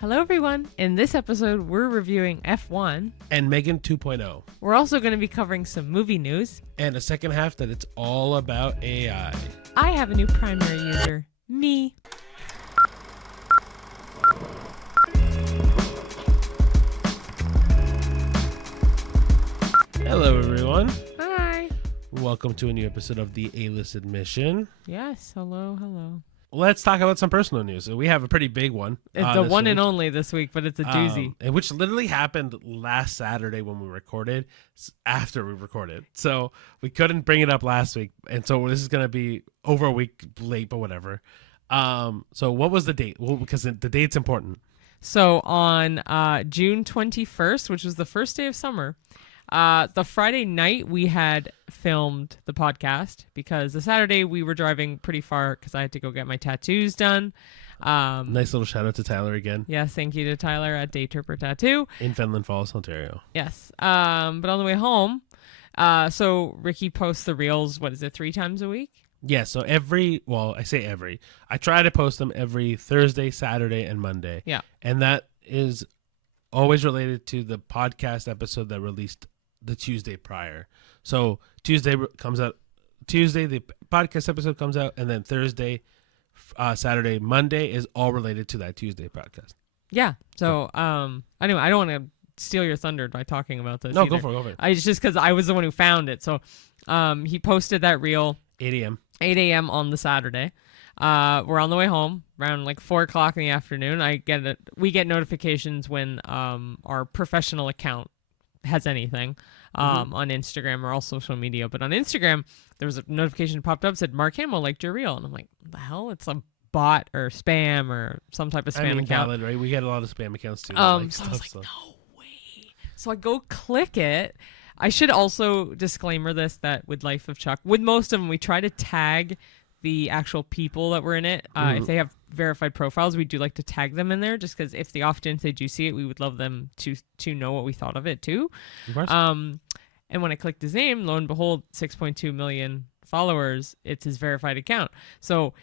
Hello, everyone. In this episode, we're reviewing F1. And Megan 2.0. We're also going to be covering some movie news. And a second half that it's all about AI. I have a new primary user, me. Hello, everyone. Hi. Welcome to a new episode of the A-List Admission. Yes, hello. Let's talk about some personal news. We have a pretty big one. It's the one week. and only this week, but it's a doozy. Which literally happened last Saturday when we recorded, after we recorded. So we couldn't bring it up last week. And so this is going to be over a week late, but whatever. So what was the date? Well, because the date's important. So on June 21st, which was the first day of summer, the Friday night we had filmed the podcast because the Saturday we were driving pretty far because I had to go get my tattoos done. Nice little shout out to Tyler again. Yes, thank you to Tyler at Daytripper Tattoo. In Fenland Falls, Ontario. Yes. But on the way home, so Ricky posts the reels, 3 times a week? Yeah, so I try to post them every Thursday, Saturday, and Monday. Yeah. And that is always related to the podcast episode that released the Tuesday prior. So Tuesday comes out, the podcast episode comes out, and then Thursday, Saturday, Monday is all related to that Tuesday podcast. Yeah. So, anyway, I don't want to steal your thunder by talking about this. No, either. go for it. It's just because I was the one who found it. So, he posted that reel 8 a.m. on the Saturday. We're on the way home around like 4 o'clock in the afternoon. We get notifications when our professional account has anything on Instagram or all social media. But on Instagram, there was a notification popped up said Mark Hamill liked your reel, and I'm like, the hell? It's a bot or spam or some type of spam account. Valid, right? We get a lot of spam accounts too. So I was like, no way. So I go click it. I should also disclaimer this that with Life of Chuck, with most of them, we try to tag the actual people that were in it. If they have verified profiles, we do like to tag them in there just because if they do see it, we would love them to know what we thought of it too. Of course. And when I clicked his name, lo and behold, 6.2 million followers. It's his verified account. So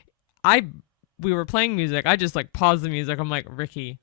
we were playing music. I just like paused the music. I'm like, Ricky,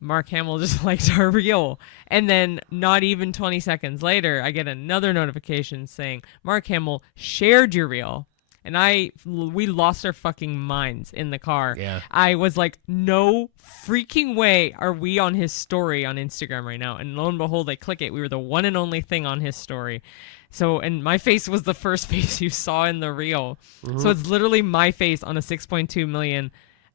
Mark Hamill just liked our reel. And then not even 20 seconds later, I get another notification saying Mark Hamill shared your reel. And we lost our fucking minds in the car. Yeah. I was like, no freaking way are we on his story on Instagram right now. And lo and behold, I click it. We were the one and only thing on his story. So, and my face was the first face you saw in the reel. So it's literally my face on a 6.2 million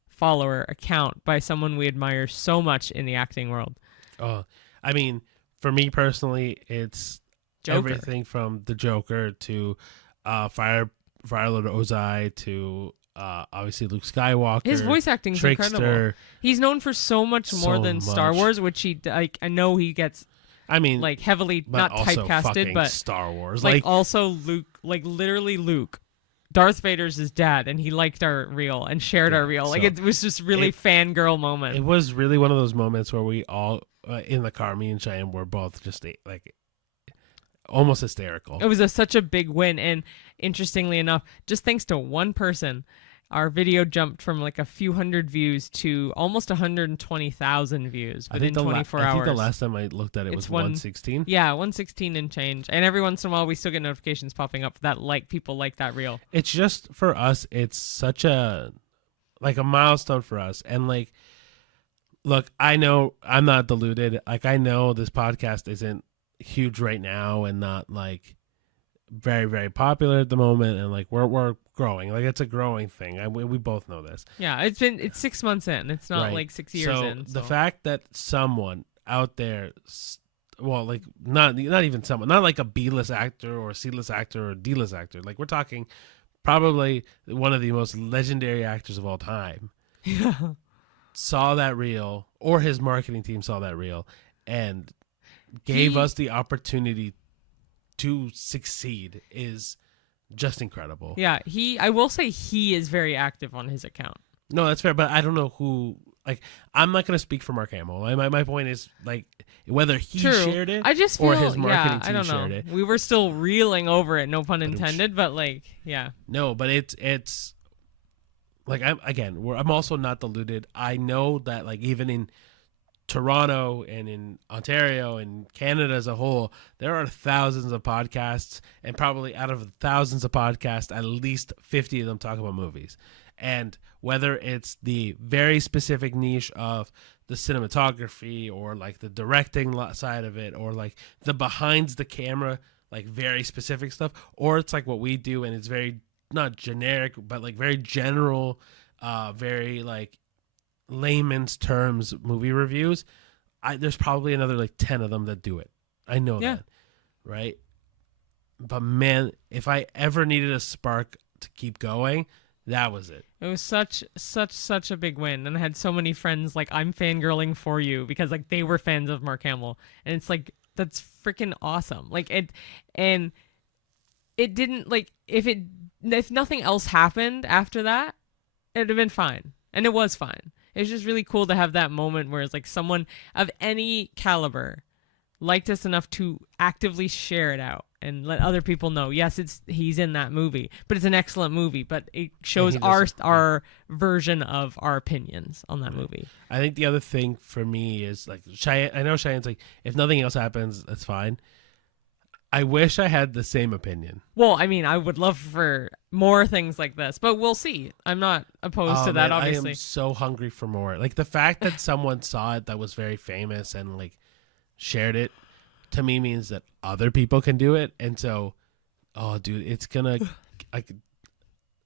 follower account by someone we admire so much in the acting world. Oh, I mean, for me personally, it's Joker. Everything from the Joker to Fire Lord Ozai to obviously Luke Skywalker. His voice acting is Trickster. incredible. He's known for so much more than Star Wars, which I know he gets. I mean, like heavily not typecasted, but Star Wars, like also Luke, like literally Luke. Darth Vader's his dad, and he liked our reel and shared our reel. Like, it was just really fangirl moment. It was really one of those moments where we all, in the car, me and Cheyenne were both just like almost hysterical. It was such a big win, and interestingly enough, just thanks to one person, our video jumped from like a few hundred views to almost 120,000 views within 24 hours. I think the last time I looked at it was 116. Yeah, 116 and change. And every once in a while, we still get notifications popping up that people like that reel. It's just for us. It's such a milestone for us. And like, look, I know I'm not deluded. Like, I know this podcast isn't huge right now and not like very, very popular at the moment, and like we're growing. Like, it's a growing thing. We both know this. Yeah, it's 6 months in. It's not like 6 years in. So the fact that someone out there, well, like not even someone, not like a B-list actor or a C-list actor or a D-list actor. Like, we're talking probably one of the most legendary actors of all time. Yeah. Saw that reel, or his marketing team saw that reel, and gave us the opportunity to succeed is just incredible. Yeah, I will say he is very active on his account. No, that's fair, but I don't know who. Like, I'm not going to speak for Mark Hamill. My point is, like, whether he shared it or his marketing team shared it. We were still reeling over it, no pun intended, but like, yeah. No, but it's like, I'm also not deluded. I know that, like, even in Toronto and in Ontario and Canada as a whole, there are thousands of podcasts, and probably out of the thousands of podcasts, at least 50 of them talk about movies. And whether it's the very specific niche of the cinematography or like the directing side of it, or like the behind the camera, like very specific stuff, or it's like what we do and it's very not generic, but like very general, very like layman's terms movie reviews. There's probably another like 10 of them that do it. I know that, right? But man, if I ever needed a spark to keep going, that was it. It was such a big win, and I had so many friends like, I'm fangirling for you because like they were fans of Mark Hamill, and it's like, that's freaking awesome. Like and it didn't, like, if nothing else happened after that, it'd have been fine, and it was fine. It's just really cool to have that moment where it's like someone of any caliber liked us enough to actively share it out and let other people know, yes, he's in that movie, but it's an excellent movie, but it shows our version of our opinions on that movie. I think the other thing for me is like, Cheyenne, I know Cheyenne's like, if nothing else happens, that's fine. I wish I had the same opinion. Well, I mean, I would love for more things like this, but we'll see. I'm not opposed to that, man, obviously. I am so hungry for more. Like the fact that someone saw it that was very famous and like shared it, to me means that other people can do it. And so, oh dude, it's gonna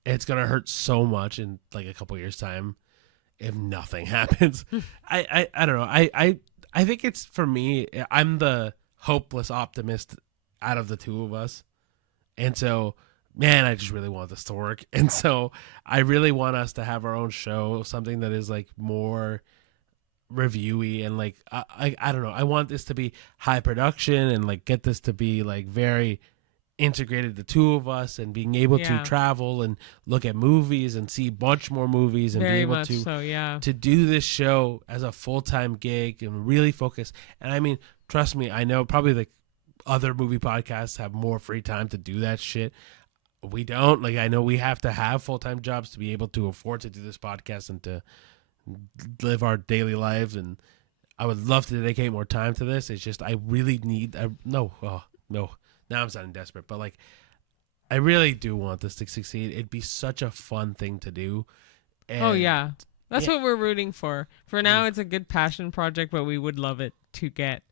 hurt so much in like a couple years time if nothing happens. I don't know. I think it's, for me, I'm the hopeless optimist out of the two of us. And so, man, I just really want this to work. And so I really want us to have our own show, something that is like more reviewy and like I don't know. I want this to be high production and like get this to be like very integrated, the two of us, and being able to travel and look at movies and see a bunch more movies and very be able much to to do this show as a full-time gig and really focus. And I mean, trust me, I know probably like other movie podcasts have more free time to do that shit. We don't. Like, I know we have to have full-time jobs to be able to afford to do this podcast and to live our daily lives, and I would love to dedicate more time to this. It's just I really need no now I'm sounding desperate, but like I really do want this to succeed. It'd be such a fun thing to do. And that's what we're rooting for now. It's a good passion project, but we would love it to get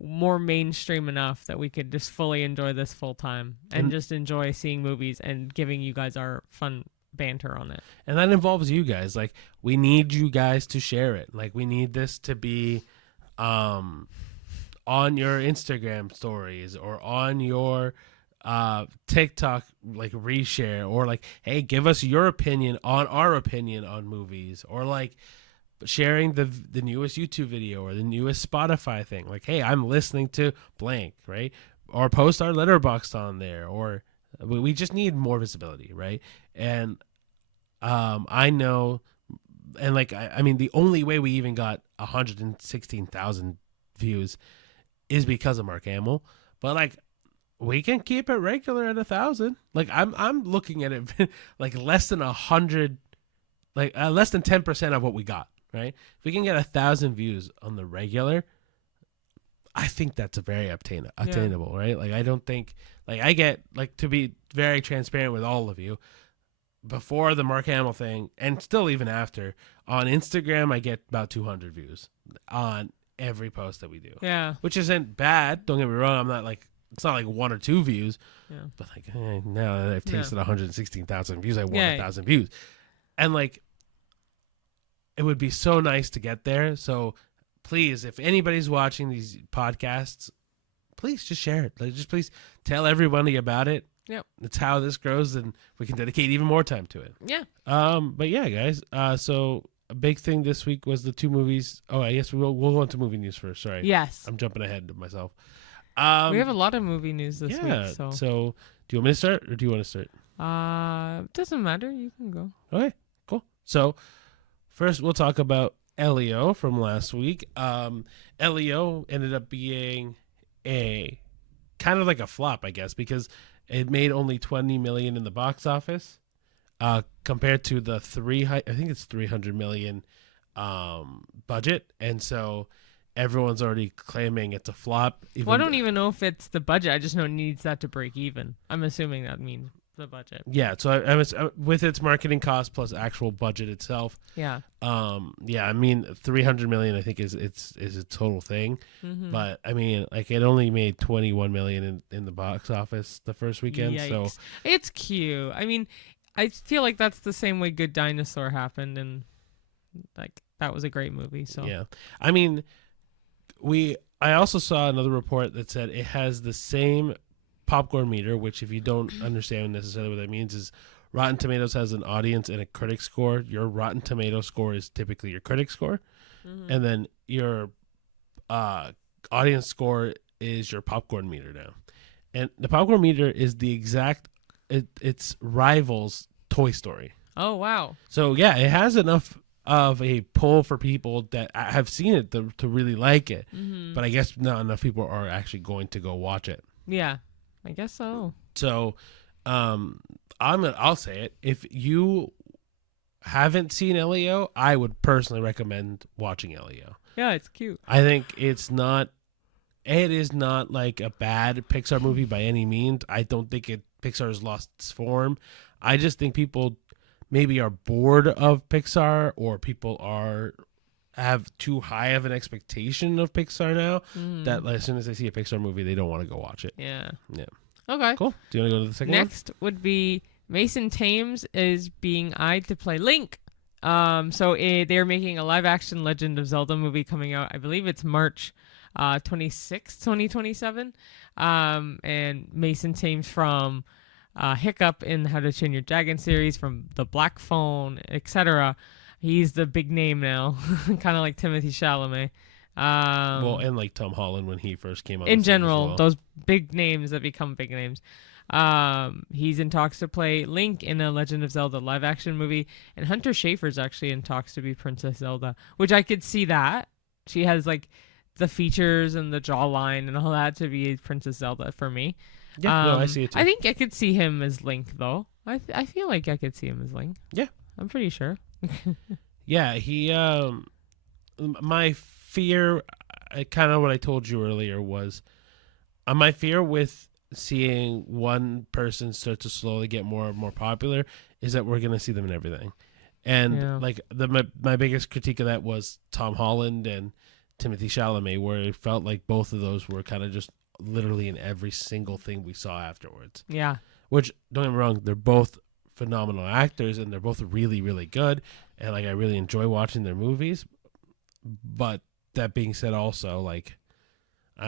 more mainstream enough that we could just fully enjoy this full time and just enjoy seeing movies and giving you guys our fun banter on it. And that involves you guys. Like, we need you guys to share it. Like, we need this to be on your Instagram stories or on your TikTok, like reshare, or like, hey, give us your opinion on our opinion on movies, or like sharing the newest YouTube video or the newest Spotify thing. Like, hey, I'm listening to blank, right? Or post our letterboxd on there, or we just need more visibility, right? And I know, and like I mean, the only way we even got 116,000 views is because of Mark Hamill, but like we can keep it regular at 1,000. Like I'm looking at it like less than 100, like less than 10% of what we got. Right? If we can get 1,000 views on the regular, I think that's a very attainable, right? Like, I don't think, like, I get, like, to be very transparent with all of you, before the Mark Hamill thing, and still even after, on Instagram, I get about 200 views on every post that we do. Yeah. Which isn't bad. Don't get me wrong. I'm not like, it's not like 1 or 2 views. Yeah. But like, now that I've tasted 116,000 views, I want 1,000 views. And like, it would be so nice to get there. So please, if anybody's watching these podcasts, please just share it. Like, just please tell everybody about it. Yep. That's how this grows, and we can dedicate even more time to it. Yeah. But yeah, guys. So a big thing this week was the 2 movies. Oh, I guess we'll go into movie news first. Sorry. Yes. I'm jumping ahead of myself. We have a lot of movie news this week. So do you want me to start, or do you want to start? Doesn't matter. You can go. Okay. Cool. So first, we'll talk about Elio from last week. Elio ended up being a kind of like a flop, I guess, because it made only $20 million in the box office, compared to the I think it's $300 million budget, and so everyone's already claiming it's a flop. Well, I don't even know if it's the budget. I just know it needs that to break even. I'm assuming that means the budget. Yeah, so I was with its marketing cost plus actual budget itself. Yeah. Yeah, I mean, 300 million I think is a total thing, but I mean, like it only made 21 million in the box office the first weekend. Yikes. So It's cute. I mean, I feel like that's the same way Good Dinosaur happened, and like that was a great movie. So yeah, I mean, I also saw another report that said it has the same popcorn meter, which if you don't understand necessarily what that means is Rotten Tomatoes has an audience and a critic score. Your Rotten Tomato score is typically your critic score, and then your audience score is your popcorn meter now. And the popcorn meter is the exact it's rivals Toy Story. Oh wow. So yeah, it has enough of a pull for people that have seen it to really like it, but I guess not enough people are actually going to go watch it. Yeah, I guess so. So, I'll say it. If you haven't seen Elio, I would personally recommend watching Elio. Yeah, it's cute. I think it is not like a bad Pixar movie by any means. I don't think Pixar has lost its form. I just think people maybe are bored of Pixar, or people have too high of an expectation of Pixar now that as soon as they see a Pixar movie, they don't want to go watch it. Yeah. Yeah. Okay. Cool. Do you want to go to the second one? Next would be Mason Thames is being eyed to play Link. They're making a live-action Legend of Zelda movie coming out. I believe it's March 26th, 2027. And Mason Thames from Hiccup in How to Train Your Dragon series, from The Black Phone, etc. He's the big name now, kind of like Timothée Chalamet. And like Tom Holland when he first came out. In general, those big names that become big names. He's in talks to play Link in a Legend of Zelda live action movie, and Hunter Schafer's actually in talks to be Princess Zelda, which I could see that. She has like the features and the jawline and all that to be Princess Zelda for me. Yeah, no, I see it too. I think I could see him as Link though. I feel like I could see him as Link. Yeah, I'm pretty sure. Yeah, he my fear, kind of what I told you earlier, was my fear with seeing one person start to slowly get more and more popular is that we're going to see them in everything. And like my biggest critique of that was Tom Holland and Timothée Chalamet, where it felt like both of those were kind of just literally in every single thing we saw afterwards. Yeah. Which, don't get me wrong, they're both phenomenal actors and they're both really, really good. And like I really enjoy watching their movies. But that being said, also like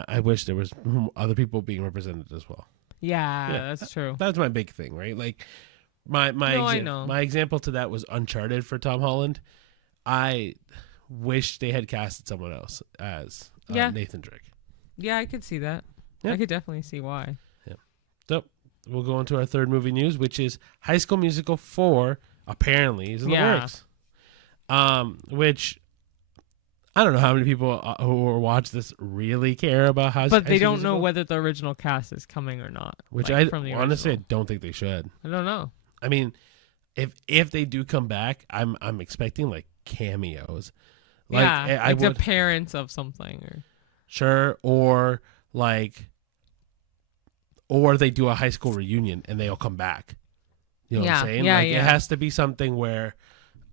I wish there was other people being represented as well. Yeah, that's true. That's my big thing, right? Like my example to that was Uncharted for Tom Holland. I wish they had casted someone else as Nathan Drake. Yeah, I could see that. Yeah. I could definitely see why. Yeah. So we'll go into our third movie news, which is High School Musical 4 apparently is in the works. Which I don't know how many people who watch this really care about High School Musical. But they don't know whether the original cast is coming or not. Which like, honestly I don't think they should. I don't know. I mean, if they do come back, I'm expecting like cameos. Like the parents of something or sure, or they do a high school reunion and they'll come back. You know what I'm saying? Yeah, It has to be something where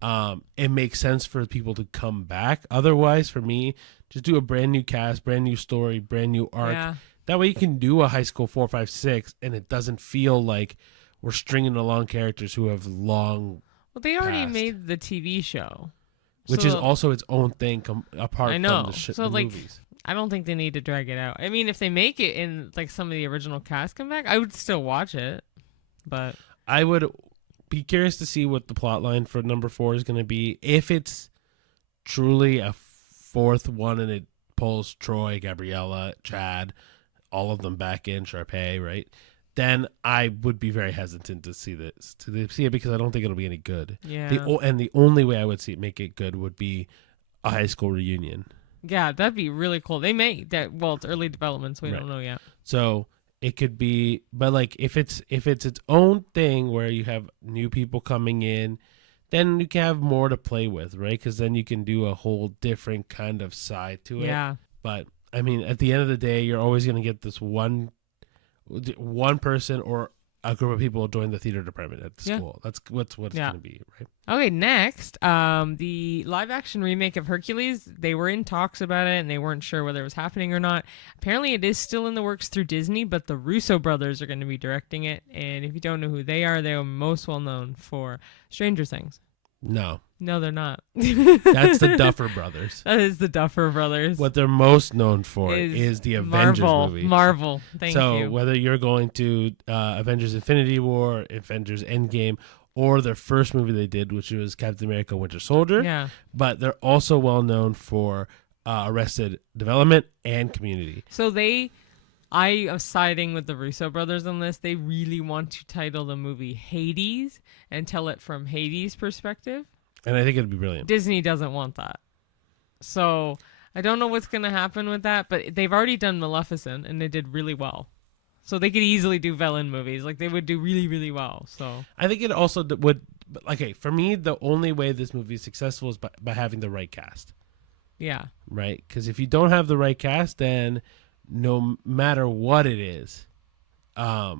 it makes sense for people to come back. Otherwise, for me, just do a brand new cast, brand new story, brand new arc. Yeah. That way you can do a high school 4, 5, 6 and it doesn't feel like we're stringing along characters who have long Well, they already past. made the TV show. Which is also its own thing apart from the movies. I don't think they need to drag it out. I mean, if they make it in like some of the original cast come back, I would still watch it. But I would be curious to see what the plot line for number 4 is going to be. If it's truly a fourth one and it pulls Troy, Gabriella, Chad, all of them back in, Sharpay, right? Then I would be very hesitant to see this, it because I don't think it'll be any good. yeah, The only way I would make it good would be a high school reunion. yeah, that'd be really cool. They may that. Well, it's early development, so we Right. don't know yet. So it could be, but like if it's its own thing where you have new people coming in then you can have more to play with, right? Because then you can do a whole different kind of side to it. Yeah. But I mean, at the end of the day, you're always going to get this one person or a group of people join the theater department at the school. That's what it's going to be, right? Okay, next, the live-action remake of Hercules. They were in talks about it, and they weren't sure whether it was happening or not. Apparently, it is still in the works through Disney, but the Russo Brothers are going to be directing it. And if you don't know who they are most well known for Stranger Things. No, they're not. that's the Duffer Brothers. That is the Duffer Brothers. What they're most known for is the Avengers movie. Marvel. Thank you. So whether you're going to Avengers Infinity War, Avengers Endgame, or their first movie they did, which was Captain America Winter Soldier. Yeah. But they're also well known for Arrested Development and Community. So I am siding with the Russo brothers on this. They really want to title the movie Hades and tell it from Hades' perspective. And I think it'd be brilliant. Disney doesn't want that. So I don't know what's going to happen with that, but they've already done Maleficent and they did really well. So they could easily do villain movies. Like they would do really, really well. So I think it also would, okay, for me, the only way this movie is successful is by having the right cast. Yeah. Right? Because if you don't have the right cast, then no matter what it is, it's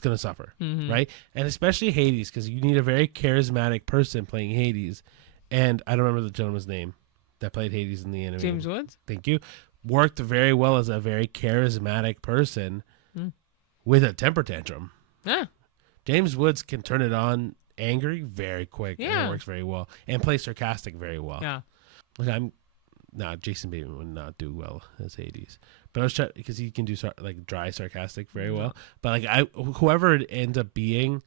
going to suffer, right? And especially Hades, because you need a very charismatic person playing Hades. And I don't remember the gentleman's name that played Hades in the anime. James Woods? Thank you. Worked very well as a very charismatic person with a temper tantrum. Yeah. James Woods can turn it on angry very quick. Yeah. And it works very well. And play sarcastic very well. Yeah. Like Jason Bateman would not do well as Hades. But I was trying, because he can do dry sarcastic very well. But whoever it ends up being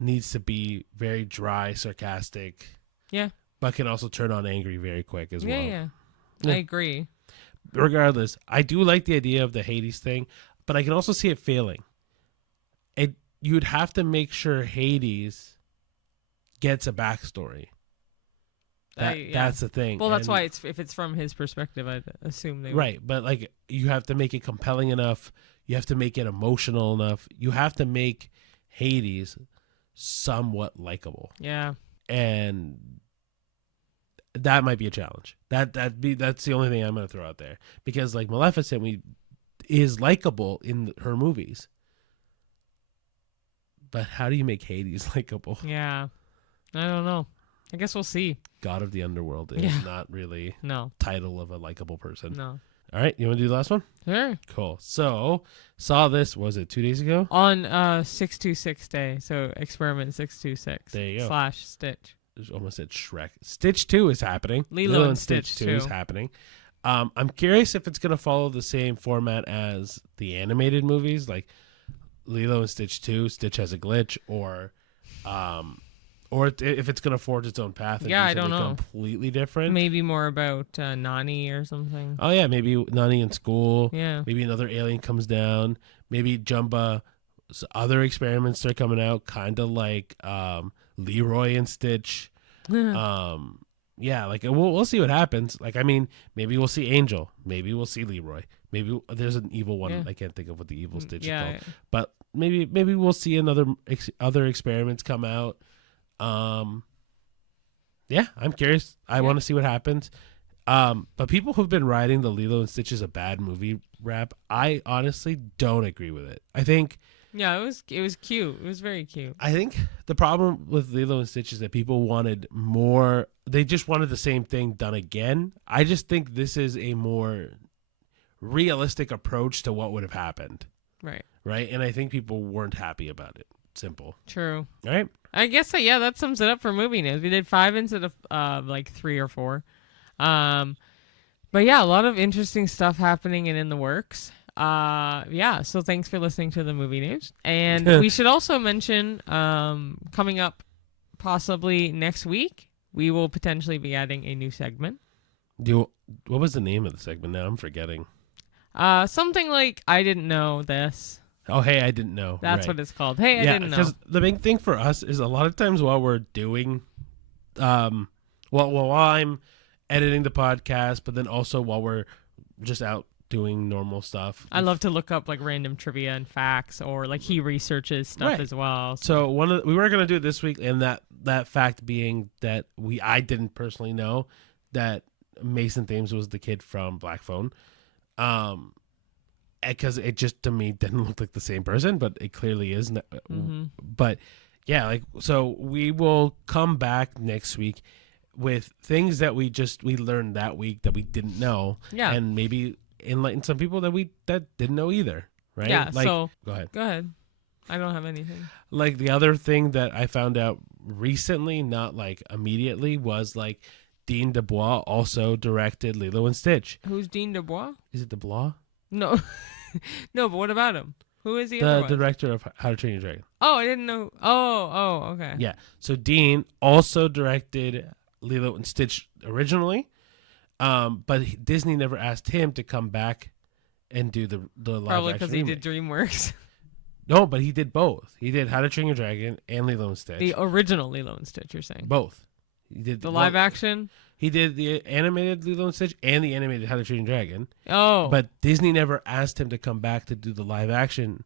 needs to be very dry, sarcastic. Yeah. But can also turn on angry very quick as well. Yeah. I agree. Regardless, I do like the idea of the Hades thing, but I can also see it failing. You'd have to make sure Hades gets a backstory. That's the thing. Well, that's why if it's from his perspective, I'd assume they right. But you have to make it compelling enough. You have to make it emotional enough. You have to make Hades somewhat likable. Yeah. And that might be a challenge. That's the only thing I'm going to throw out there, because Maleficent is likable in her movies. But how do you make Hades likable? Yeah. I don't know. I guess we'll see. God of the Underworld is not really title of a likable person. No. All right, you want to do the last one? Sure. Cool. So, saw this, was it 2 days ago? On 626 day. So, experiment 626. There you go. /Stitch. I almost said Shrek. Stitch 2 is happening. Lilo and Stitch 2 is happening. I'm curious if it's going to follow the same format as the animated movies, like Lilo and Stitch 2, Stitch has a glitch, or if it's going to forge its own path and do I something don't know. completely different. Maybe more about Nani or something. Oh, yeah, maybe Nani in school. Yeah. Maybe another alien comes down. Maybe Jumba's other experiments are coming out, kind of like Leroy and Stitch. Yeah, we'll see what happens. Maybe we'll see Angel. Maybe we'll see Leroy. Maybe there's an evil one. Yeah. I can't think of what the evil Stitch is Yeah. called. But maybe we'll see other experiments come out. Yeah, I'm curious. I want to see what happens. But people who've been riding the Lilo and Stitch is a bad movie rap, I honestly don't agree with it. I think it was cute. It was very cute. I think the problem with Lilo and Stitch is that people wanted more. They just wanted the same thing done again. I just think this is a more realistic approach to what would have happened. Right. Right? And I think people weren't happy about it. Simple. True. All right. I guess that sums it up for movie news. We did 5 instead of 3 or 4. But yeah, a lot of interesting stuff happening and in the works. So thanks for listening to the movie news. And we should also mention coming up possibly next week, we will potentially be adding a new segment. What was the name of the segment now? I'm forgetting. Something like I didn't know this. Oh, hey, I didn't know. That's what it's called. Hey, I didn't know. Because the big thing for us is a lot of times while we're doing, while I'm editing the podcast, but then also while we're just out doing normal stuff. I love to look up like random trivia and facts, or like he researches stuff Right. as well. So we were gonna do it this week, and that fact being that I didn't personally know that Mason Thames was the kid from Black Phone, because it just to me didn't look like the same person, but it clearly is. But yeah, like so we will come back next week with things that we learned that week that we didn't know, and maybe enlighten some people that didn't know either, right? Yeah. Like, So go ahead. Go ahead. I don't have anything. Like the other thing that I found out recently, not like immediately, was like Dean DeBois also directed Lilo and Stitch. Who's Dean DeBois? Is it DeBois? No, no. But what about him? Who is he? The otherwise? director of How to Train Your Dragon. Oh, I didn't know. Oh, okay. Yeah. So Dean also directed Lilo and Stitch originally, but Disney never asked him to come back and do the live Probably action because he remake. did DreamWorks. No, but he did both. He did How to Train Your Dragon and Lilo and Stitch. The original Lilo and Stitch, you're saying? Both. He did The live action? He did the animated Lilo and Stitch and the animated How to Train Your Dragon. Oh. But Disney never asked him to come back to do the live action.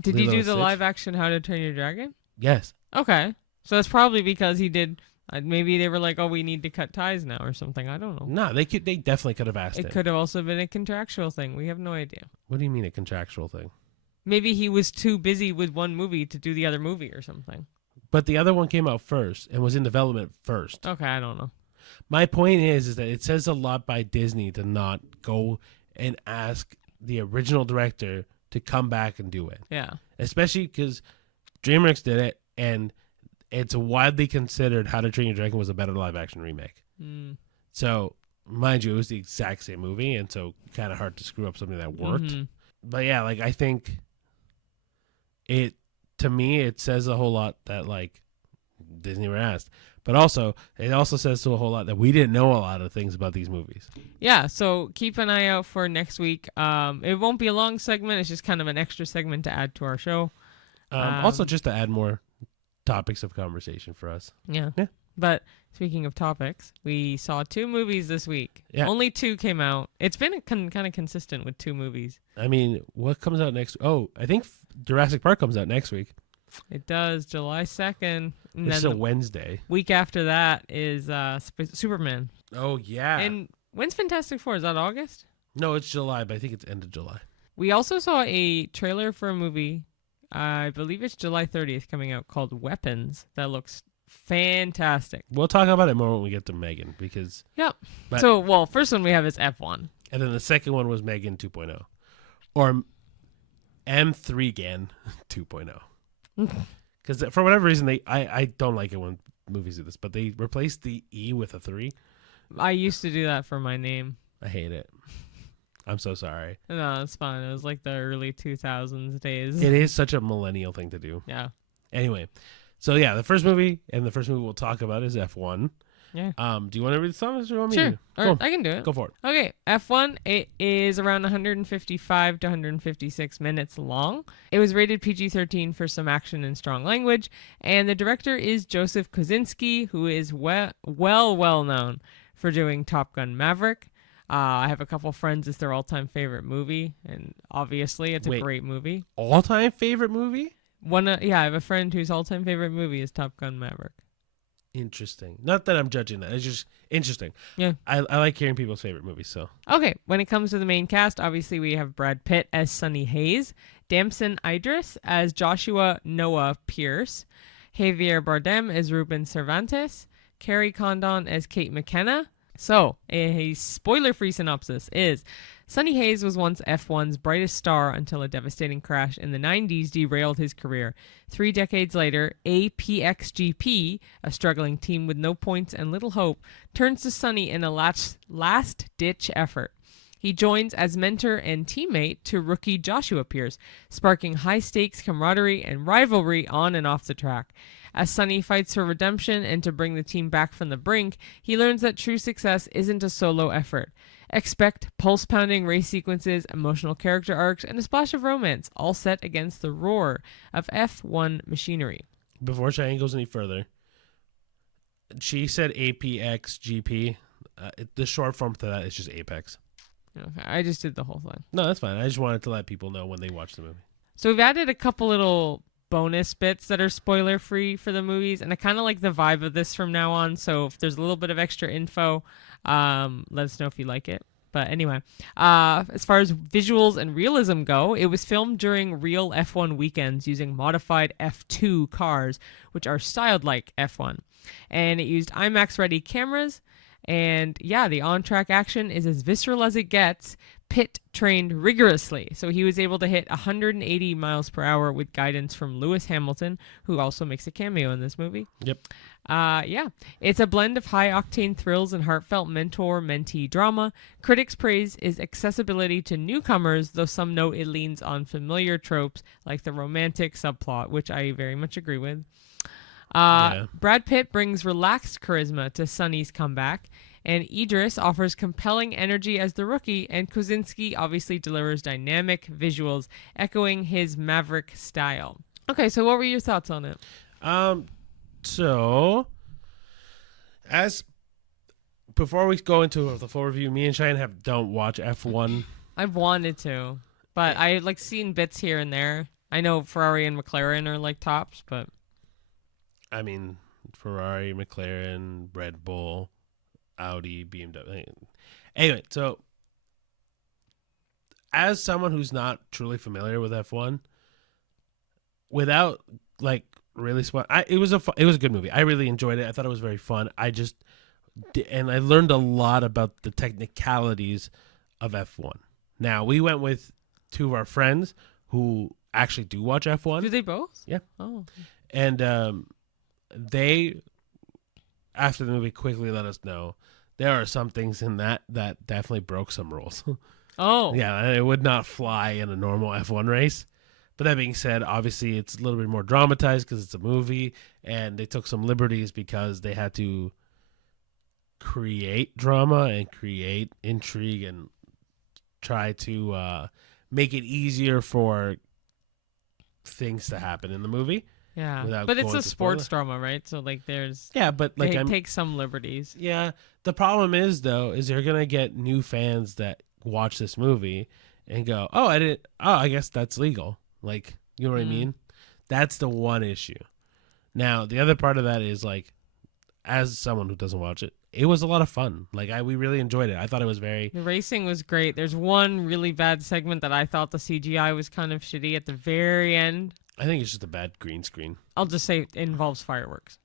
Did Lilo he do and the Stitch. live action How to Train Your Dragon? Yes. Okay. So that's probably because he did. Maybe they were like, oh, we need to cut ties now or something. I don't know. No, they definitely could have asked It him. could have also been a contractual thing. We have no idea. What do you mean a contractual thing? Maybe he was too busy with one movie to do the other movie or something. But the other one came out first and was in development first. Okay, I don't know. My point is that it says a lot by Disney to not go and ask the original director to come back and do it. Yeah. Especially because DreamWorks did it, and it's widely considered How to Train Your Dragon was a better live-action remake. Mm. So, mind you, it was the exact same movie, and so kind of hard to screw up something that worked. But yeah, like I think to me, it says a whole lot that like Disney were asked. But also, it also says a whole lot that we didn't know a lot of things about these movies. Yeah, so keep an eye out for next week. It won't be a long segment. It's just kind of an extra segment to add to our show. Also, just to add more topics of conversation for us. Yeah. Yeah. But speaking of topics, we saw 2 movies this week. Yeah. Only 2 came out. It's been kind of consistent with 2 movies. I mean, what comes out next? Oh, I think Jurassic Park comes out next week. It does, July 2nd. And This is then a the Wednesday. week after that is Superman. Oh, yeah. And when's Fantastic Four? Is that August? No, it's July, but I think it's end of July. We also saw a trailer for a movie. I believe it's July 30th coming out called Weapons. That looks fantastic. We'll talk about it more when we get to Megan because. Yep. But- So, well, first one we have is F1. And then the second one was Megan 2.0. Or M3 GAN 2.0. Because for whatever reason, I don't like it when movies do this, but they replaced the E with a 3. I used to do that for my name. I hate it. I'm so sorry. No, it's fine. It was like the early 2000s days. It is such a millennial thing to do. Yeah. Anyway, so yeah, the first movie we'll talk about is F1. Yeah. Do you want to read the songs or do you want me Sure. to? Or I can do it. Go for it. Okay, F1, it is around 155 to 156 minutes long. It was rated PG-13 for some action and strong language, and the director is Joseph Kosinski, who is well known for doing Top Gun Maverick. I have a couple friends, it's their all-time favorite movie, and obviously it's a great movie. All-time favorite movie? I have a friend whose all-time favorite movie is Top Gun Maverick. Interesting. Not that I'm judging that. It's just interesting. Yeah. I like hearing people's favorite movies, so. Okay, when it comes to the main cast, obviously we have Brad Pitt as Sonny Hayes, Damson Idris as Joshua Noah Pierce, Javier Bardem as Ruben Cervantes, Carrie Condon as Kate McKenna. So, a spoiler-free synopsis is, Sonny Hayes was once F1's brightest star until a devastating crash in the 90s derailed his career. 3 decades later, APXGP, a struggling team with no points and little hope, turns to Sonny in a last-ditch effort. He joins as mentor and teammate to rookie Joshua Pierce, sparking high-stakes camaraderie and rivalry on and off the track. As Sonny fights for redemption and to bring the team back from the brink, he learns that true success isn't a solo effort. Expect pulse-pounding race sequences, emotional character arcs, and a splash of romance, all set against the roar of F1 machinery. Before Cheyenne goes any further, she said APXGP. The short form to that is just Apex. Okay, I just did the whole thing. No, that's fine. I just wanted to let people know when they watch the movie. So we've added a couple little bonus bits that are spoiler free for the movies, and I kind of like the vibe of this from now on. So if there's a little bit of extra info, let us know if you like it. But anyway, as far as visuals and realism go, it was filmed during real F1 weekends using modified F2 cars, which are styled like F1. And it used IMAX ready cameras. And yeah, the on track action is as visceral as it gets. Pitt trained rigorously, so he was able to hit 180 miles per hour with guidance from Lewis Hamilton, who also makes a cameo in this movie. Yep. Yeah, it's a blend of high-octane thrills and heartfelt mentor-mentee drama. Critics' praise is accessibility to newcomers, though some note it leans on familiar tropes like the romantic subplot, which I very much agree with. Brad Pitt brings relaxed charisma to Sonny's comeback, and Idris offers compelling energy as the rookie, and Kosinski obviously delivers dynamic visuals, echoing his maverick style. Okay, so what were your thoughts on it? So, before we go into the full review, me and Cheyenne don't watch F1. I've wanted to, but I like seeing bits here and there. I know Ferrari and McLaren are like tops, but I mean, Ferrari, McLaren, Red Bull, Audi, BMW. Anyway, so as someone who's not truly familiar with F1, without like really it was a good movie. I really enjoyed it. I thought it was very fun. And I learned a lot about the technicalities of F1. Now, we went with two of our friends who actually do watch F1. Do they both? Yeah. Oh. And they, after the movie, quickly let us know there are some things in that definitely broke some rules. Oh. Yeah, it would not fly in a normal F1 race. But that being said, obviously it's a little bit more dramatized because it's a movie, and they took some liberties because they had to create drama and create intrigue and try to make it easier for things to happen in the movie. Yeah, but it's a sports drama, right? So like, there's but like they take some liberties. Yeah, the problem is though, is you're gonna get new fans that watch this movie and go, "Oh, I guess that's legal." Like, you know what I mean? That's the one issue. Now, the other part of that is like, as someone who doesn't watch it, it was a lot of fun. Like, we really enjoyed it. I thought it was The racing was great. There's one really bad segment that I thought the CGI was kind of shitty at the very end. I think it's just a bad green screen. I'll just say it involves fireworks.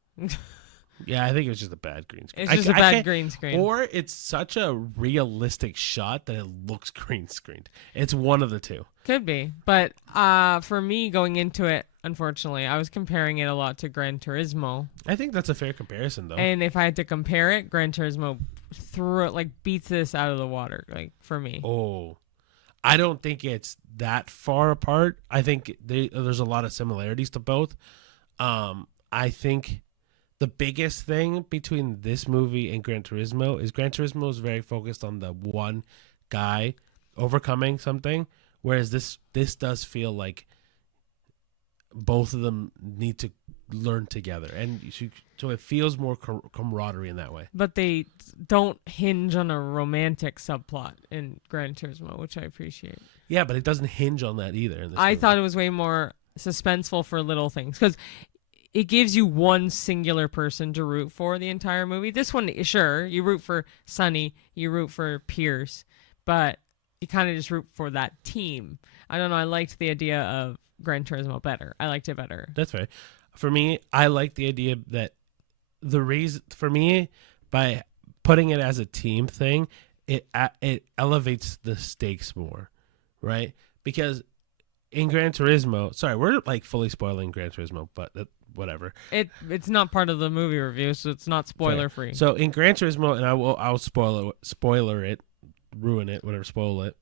Yeah, I think it was just a bad green screen. It's just a bad green screen. Or it's such a realistic shot that it looks green screened. It's one of the two. Could be. But for me, going into it, unfortunately, I was comparing it a lot to Gran Turismo. I think that's a fair comparison, though. And if I had to compare it, Gran Turismo beats this out of the water, like, for me. Oh, I don't think it's that far apart. I think there's a lot of similarities to both. I think the biggest thing between this movie and Gran Turismo is very focused on the one guy overcoming something, whereas this does feel like both of them need to learn together, and so it feels more camaraderie in that way. But they don't hinge on a romantic subplot in Gran Turismo, which I appreciate. Yeah, but it doesn't hinge on that either. In this I movie. thought it was way more suspenseful for little things, because it gives you one singular person to root for the entire movie. This one, sure, you root for Sonny, you root for Pierce, but you kind of just root for that team. I don't know. I liked the idea of Gran Turismo better. I liked it better. That's fair. For me, I like the idea that the reason for me, by putting it as a team thing, it elevates the stakes more, right? Because in Gran Turismo, sorry, we're like fully spoiling Gran Turismo, but whatever. It's not part of the movie review, so it's not spoiler free. So in Gran Turismo, and I'll spoiler it, ruin it, whatever, spoil it.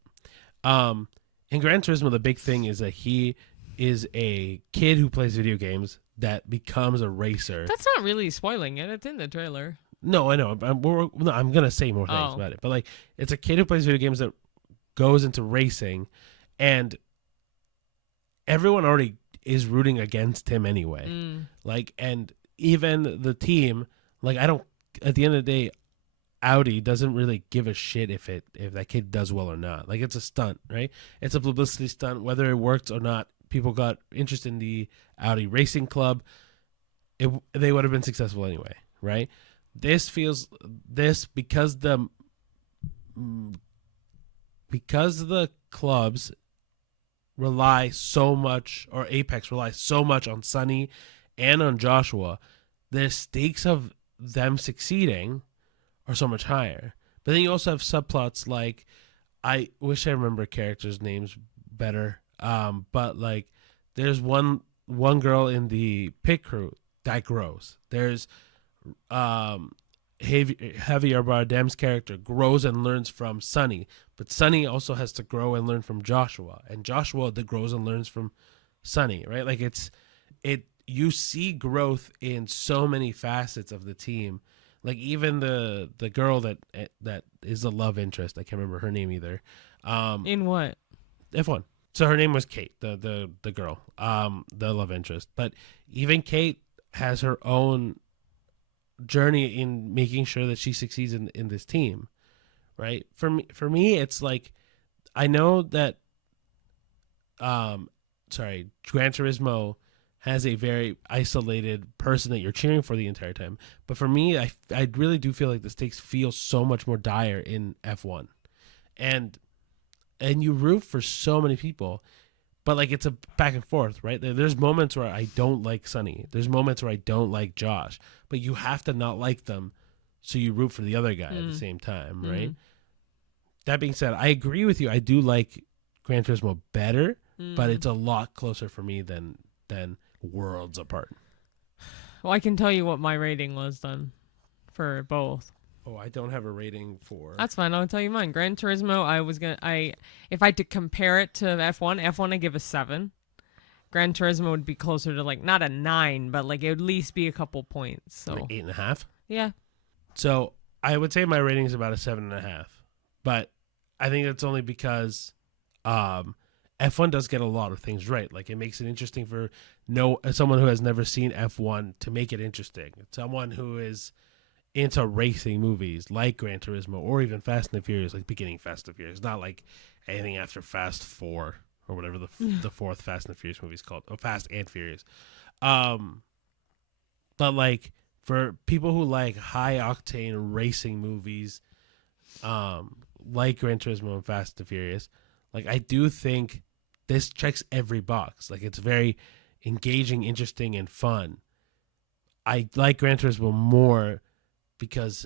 In Gran Turismo, the big thing is that he is a kid who plays video games that becomes a racer. That's not really spoiling it. It's in the trailer. No, I know. I'm gonna say more things about it, but like, it's a kid who plays video games that goes into racing, and everyone already is rooting against him anyway. Like, and even the team, like, at the end of the day, Audi doesn't really give a shit if that kid does well or not. Like, it's a stunt, right? It's a publicity stunt. Whether it works or not, people got interested in the Audi racing club. They would have been successful anyway, right? This because the clubs rely so much, or Apex relies so much on Sunny and on Joshua, the stakes of them succeeding are so much higher. But then you also have subplots like, I wish I remember characters' names better. But like, there's one girl in the pit crew that grows. There's Javier Bardem's character grows and learns from Sunny, but Sunny also has to grow and learn from Joshua, and Joshua that grows and learns from Sunny, right? Like, you see growth in so many facets of the team. Like, even the girl that is the love interest, I can't remember her name either. In what? F1. So her name was Kate, the girl, the love interest. But even Kate has her own journey in making sure that she succeeds in this team, right? For me, it's like, I know that, Gran Turismo has a very isolated person that you're cheering for the entire time. But for me, I really do feel like the stakes feel so much more dire in F1, and you root for so many people. But like, it's a back and forth, right? There's moments where I don't like Sunny. There's moments where I don't like Josh. But you have to not like them, so you root for the other guy at the same time, right? That being said, I agree with you. I do like Gran Turismo better, but it's a lot closer for me than worlds apart. Well, I can tell you what my rating was then for both. Oh, I don't have a rating for. That's fine. I'll tell you mine. Gran Turismo, if I had to compare it to F1 I give a 7. Gran Turismo would be closer to, like, not a 9, but like it would at least be a couple points. So Like 8.5. Yeah. So I would say my rating is about a 7.5, but I think that's only because F1 does get a lot of things right. Like, it makes it interesting for someone who has never seen F1 to make it interesting. Someone who is into racing movies like Gran Turismo, or even Fast and the Furious, like beginning Fast and the Furious, not like anything after Fast 4 or whatever the fourth Fast and the Furious movie is called, or Fast and Furious. But like, for people who like high octane racing movies, like Gran Turismo and Fast and Furious, like, I do think this checks every box. Like, it's very engaging, interesting, and fun. I like Gran Turismo more because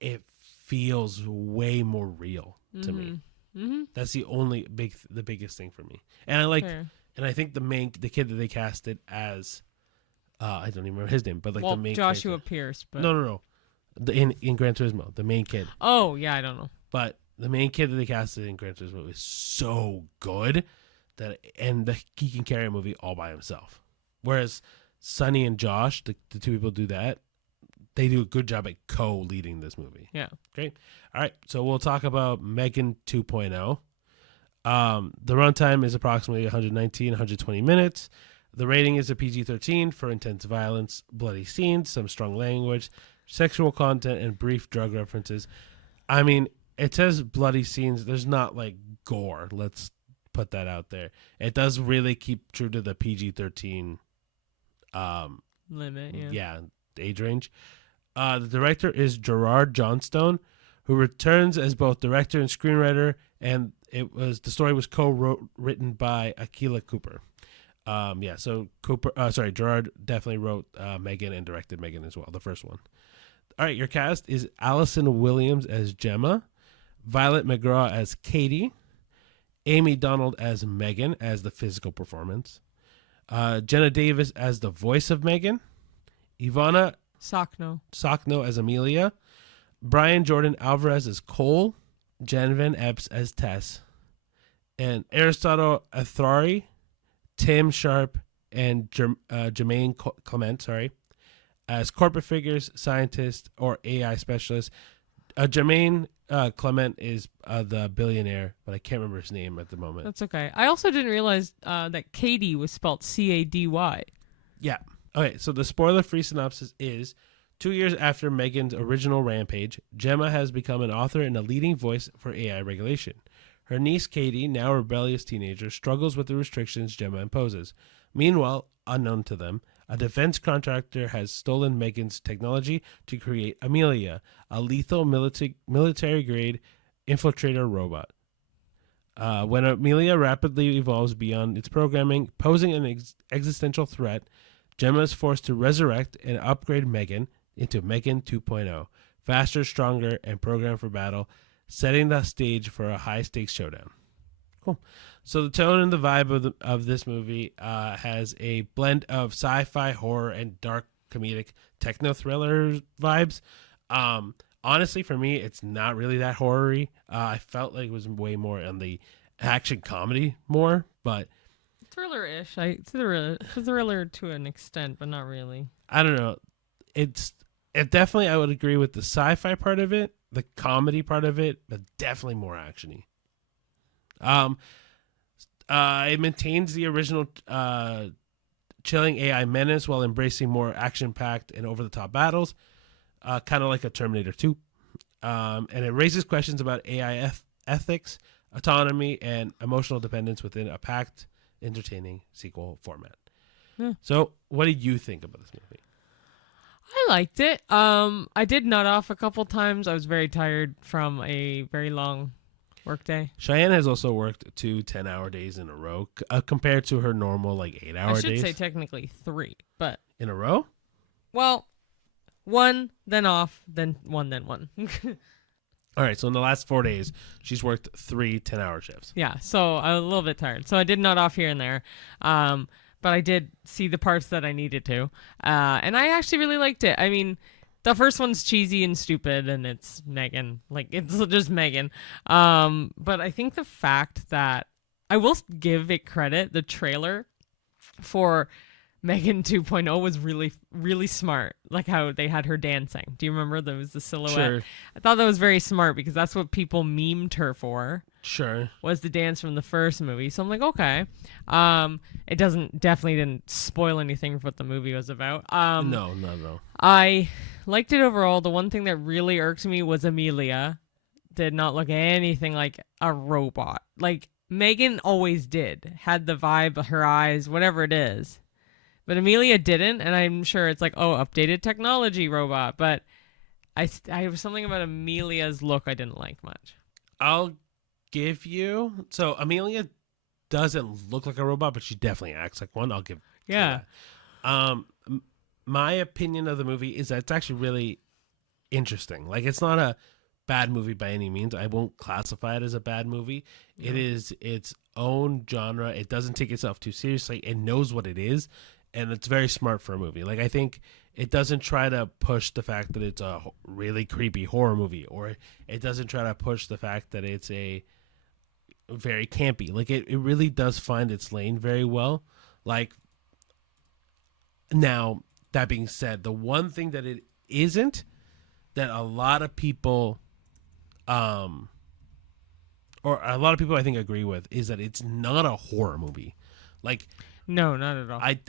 it feels way more real to me. Mm-hmm. That's the biggest thing for me. And I like, and I think the kid that they casted as, I don't even remember his name, but like, the main Joshua character. Pierce. But No. In Gran Turismo, the main kid. Oh yeah, I don't know. But the main kid that they casted in Gran Turismo is so good and he can carry a movie all by himself. Whereas Sunny and Josh, the two people do that, they do a good job at co-leading this movie. Yeah. Great. All right, so we'll talk about Megan 2.0. The runtime is approximately 119, 120 minutes. The rating is a PG-13 for intense violence, bloody scenes, some strong language, sexual content, and brief drug references. I mean, it says bloody scenes. There's not like gore. Let's put that out there. It does really keep true to the PG-13 limit. Yeah, age range. The director is Gerard Johnstone, who returns as both director and screenwriter, and the story was co-written by Akilah Cooper. So Gerard definitely wrote Megan and directed Megan as well, the first one. All right, your cast is Allison Williams as Gemma, Violet McGraw as Katie, Amy Donald as Megan as the physical performance, Jenna Davis as the voice of Megan, Ivana Sockno as Amelia, Brian Jordan Alvarez as Cole, Jen Van Epps as Tess, and Aristotle Athrari, Tim Sharp, and Jermaine Clement, as corporate figures, scientists, or AI specialists. Jermaine Clement is the billionaire, but I can't remember his name at the moment. That's okay. I also didn't realize that Katie was spelled Cady. Yeah. Okay, so the spoiler-free synopsis is 2 years after Megan's original rampage, Gemma has become an author and a leading voice for AI regulation. Her niece Katie, now a rebellious teenager, struggles with the restrictions Gemma imposes. Meanwhile, unknown to them, a defense contractor has stolen Megan's technology to create Amelia, a lethal military-grade infiltrator robot. When Amelia rapidly evolves beyond its programming, posing an existential threat, Gemma is forced to resurrect and upgrade Megan into Megan 2.0, faster, stronger, and programmed for battle, setting the stage for a high-stakes showdown. Cool. So the tone and the vibe of this movie has a blend of sci-fi, horror, and dark comedic techno-thriller vibes. Honestly, for me, it's not really that horror-y. I felt like it was way more on the action comedy more, but Thriller-ish. Thriller to an extent, but not really. I don't know. It definitely, I would agree with the sci-fi part of it, the comedy part of it, but definitely more actiony. It maintains the original chilling AI menace while embracing more action-packed and over-the-top battles, kind of like a Terminator 2. And it raises questions about AI ethics, autonomy, and emotional dependence within a packed, entertaining sequel format. Yeah. So, what did you think about this movie? I liked it. I did nod off a couple times. I was very tired from a very long workday. Cheyenne has also worked 2 10-hour days in a row compared to her normal 8-hour days. I should say technically 3, but in a row? Well, 1, then off, then 1, then 1. All right, so in the last 4 days, she's worked 3 10-hour shifts. Yeah, so I'm a little bit tired. So I did nod off here and there. But I did see the parts that I needed to. And I actually really liked it. I mean, the first one's cheesy and stupid, and it's Megan. It's just Megan. But I think the fact that I will give it credit, the trailer for Megan 2.0 was really, really smart. Like how they had her dancing. Do you remember? There was the silhouette. Sure. I thought that was very smart because that's what people memed her for. Sure. Was the dance from the first movie. So I'm like, okay. It definitely didn't spoil anything for what the movie was about. No. I liked it overall. The one thing that really irked me was Amelia did not look anything like a robot. Like Megan always did. Had the vibe, her eyes, whatever it is. But Amelia didn't, and I'm sure it's like, oh, updated technology robot. But I was something about Amelia's look I didn't like much. I'll give you. So Amelia doesn't look like a robot, but she definitely acts like one. I'll give. Yeah. My opinion of the movie is that it's actually really interesting. Like, it's not a bad movie by any means. I won't classify it as a bad movie. It is its own genre. It doesn't take itself too seriously. It knows what it is, and it's very smart for a movie. Like, I think it doesn't try to push the fact that it's a really creepy horror movie, or it doesn't try to push the fact that it's a very campy. Like, it really does find its lane very well. Like, now, that being said, the one thing that it isn't, that a lot of people or a lot of people I think agree with, is that it's not a horror movie. Like, no, not at all. I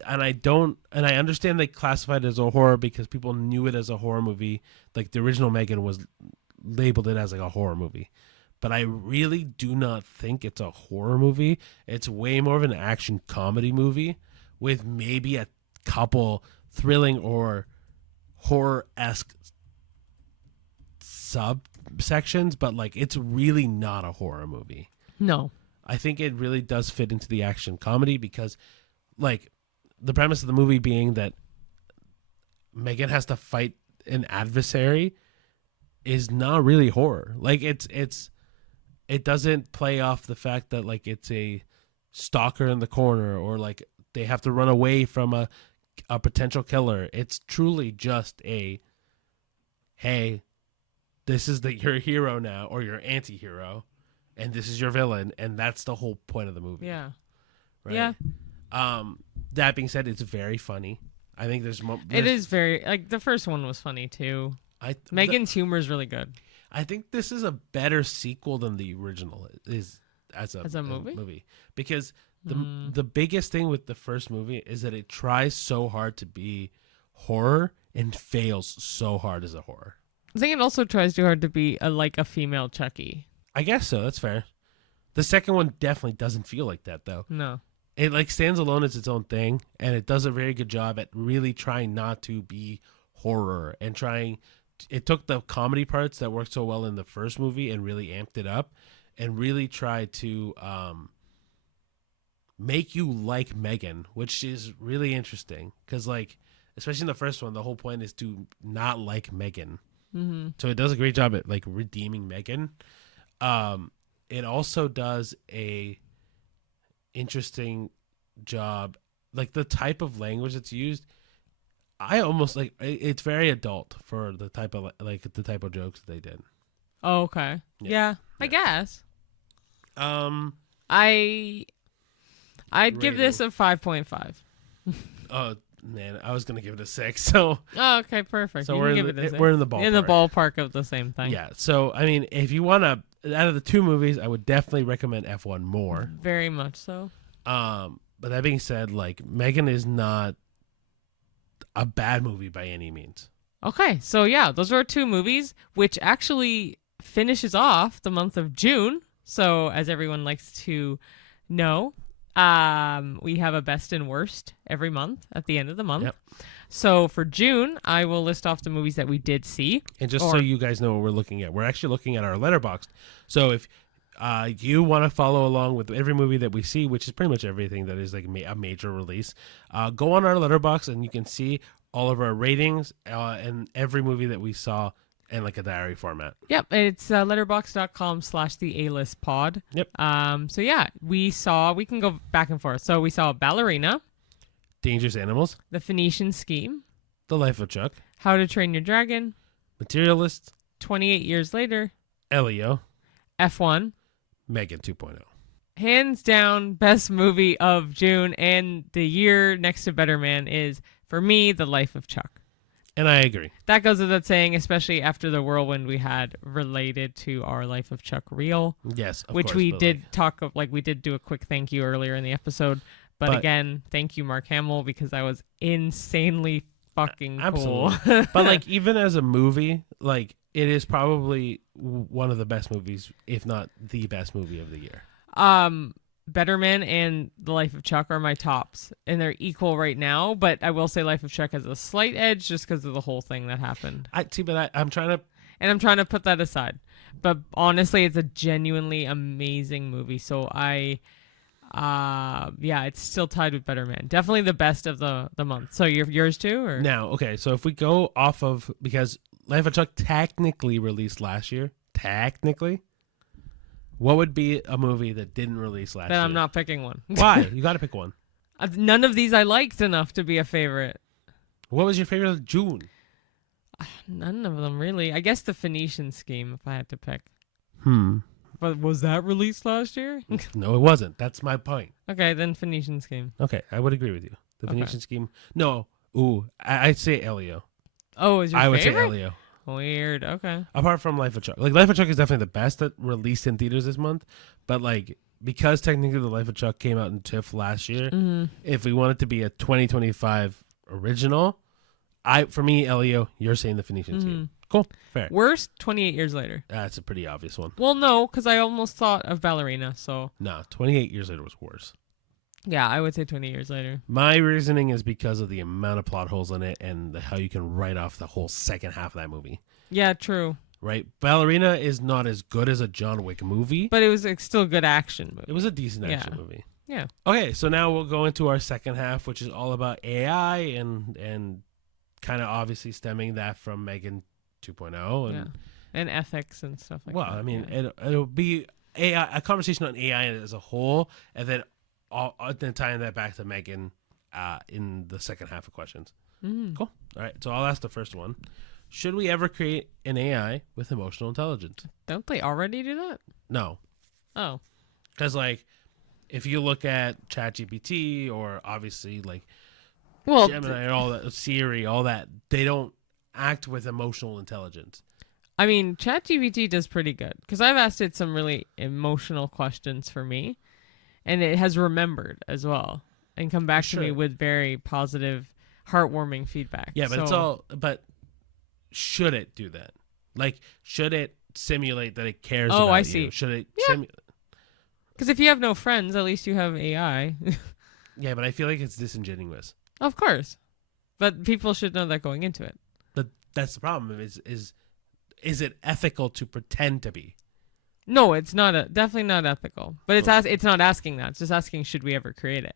understand they classified it as a horror because people knew it as a horror movie. Like, the original Megan was labeled it as like a horror movie. But I really do not think it's a horror movie. It's way more of an action comedy movie with maybe a couple thrilling or horror-esque subsections, but like, it's really not a horror movie. No. I think it really does fit into the action comedy because, like, the premise of the movie being that Megan has to fight an adversary is not really horror. Like, it doesn't play off the fact that, like, it's a stalker in the corner, or like they have to run away from a potential killer. It's truly just a, hey, this is your hero now, or your anti-hero, and this is your villain, and that's the whole point of the movie. Yeah. Right? Yeah. That being said, it's very funny. I think there's it is very, like, the first one was funny too. Megan's humor is really good. I think this is a better sequel than the original is as a movie, because the biggest thing with the first movie is that it tries so hard to be horror and fails so hard as a horror. I think it also tries too hard to be like a female Chucky. I guess so. That's fair. The second one definitely doesn't feel like that, though. No. It like stands alone as its own thing, and it does a very good job at really trying not to be horror and trying. It took the comedy parts that worked so well in the first movie and really amped it up, and really tried to make you like Megan, which is really interesting because, like, especially in the first one, the whole point is to not like Megan. Mm-hmm. So it does a great job at like redeeming Megan. It also does a interesting job, like the type of language that's used. I almost like it's very adult for the type of jokes that they did. Oh, okay. Yeah, I guess. I'd give this a 5.5. Oh man, I was gonna give it a 6. So oh, okay, perfect. So you we're can in give the, it a 6. we're in the ballpark. In the ballpark of the same thing. Yeah. So I mean, if you want to, out of the two movies, I would definitely recommend F1 more. Very much so. But that being said, like Megan is not a bad movie by any means. Okay, so yeah, those are our two movies, which actually finishes off the month of June. So as everyone likes to know, we have a best and worst every month at the end of the month. Yep. So for June, I will list off the movies that we did see. And just so you guys know what we're looking at, we're actually looking at our Letterboxd. So if you want to follow along with every movie that we see, which is pretty much everything that is like a major release, go on our Letterboxd and you can see all of our ratings and every movie that we saw in like a diary format. Yep, it's letterboxd.com/thealistpod. Yep. So yeah, we can go back and forth. So we saw Ballerina, Dangerous Animals, The Phoenician Scheme, The Life of Chuck, How to Train Your Dragon, Materialist, 28 Years Later, Elio, F1. Megan 2.0. Hands down, best movie of June and the year next to Better Man is, for me, The Life of Chuck. And I agree. That goes without saying, especially after the whirlwind we had related to our Life of Chuck reel. Yes, of which course, we but did talk of, like we did do a quick thank you earlier in the episode. But again, thank you, Mark Hamill, because that was insanely fucking cool. Absolutely. But like even as a movie, like it is probably one of the best movies, if not the best movie of the year. Better Man and The Life of Chuck are my tops, and they're equal right now. But I will say Life of Chuck has a slight edge just because of the whole thing that happened. I'm trying to put that aside. But honestly, it's a genuinely amazing movie. So it's still tied with Better Man. Definitely the best of the month. So yours too, or now? Okay, so if we go off of, because Life of Chuck technically released last year, what would be a movie that didn't release last year? Then I'm not picking one. Why? You got to pick one. None of these I liked enough to be a favorite. What was your favorite of June? None of them really. I guess The Phoenician Scheme, if I had to pick. But was that released last year? No, it wasn't. That's my point. Okay, then Phoenician Scheme. Okay, I would agree with you. The Phoenician Scheme. No. Ooh, I'd say Elio. Oh, is your favorite? I would say Elio. Weird. Okay. Apart from Life of Chuck. Like, Life of Chuck is definitely the best that released in theaters this month. But, like, because technically The Life of Chuck came out in TIFF last year, if we want it to be a 2025 original, for me, Elio, you're saying The Phoenician Scheme. Cool. Fair. Worst, 28 Years Later. That's a pretty obvious one. Well, no, because I almost thought of Ballerina, so. No, 28 Years Later was worse. Yeah, I would say 20 Years Later. My reasoning is because of the amount of plot holes in it and how you can write off the whole second half of that movie. Yeah, true. Right? Ballerina is not as good as a John Wick movie. But it was still a good action movie. It was a decent action movie. Yeah. Okay, so now we'll go into our second half, which is all about AI and kind of obviously stemming that from Megan 2.0 and ethics and stuff like that. Well, I mean, it'll be a conversation on AI as a whole, and then tying that back to Megan in the second half of questions. Cool. All right, so I'll ask the first one. Should we ever create an AI with emotional intelligence? Don't they already do that? No. Oh. Because, like, if you look at ChatGPT or obviously, like, Gemini and all that, Siri, all that, they don't act with emotional intelligence. I mean, ChatGPT does pretty good because I've asked it some really emotional questions for me, and it has remembered as well and come back to me with very positive, heartwarming feedback. Yeah, but but should it do that? Like, should it simulate that it cares about I you? see. Should it simulate? Because if you have no friends, at least you have AI. Yeah, but I feel like it's disingenuous. Of course. But people should know that going into it. But that's the problem. Is it ethical to pretend to be? No, it's not. Definitely not ethical. But it's not asking that. It's just asking, should we ever create it?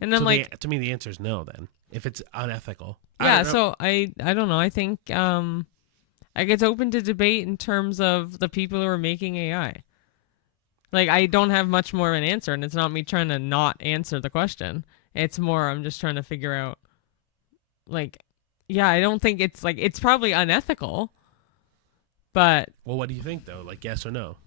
And I'm to me, the answer is no. Then, if it's unethical, yeah. So I don't know. I think it's open to debate in terms of the people who are making AI. Like, I don't have much more of an answer, and it's not me trying to not answer the question. It's more I'm just trying to figure out. Like, yeah, I don't think it's probably unethical. But well, what do you think though? Like, yes or no?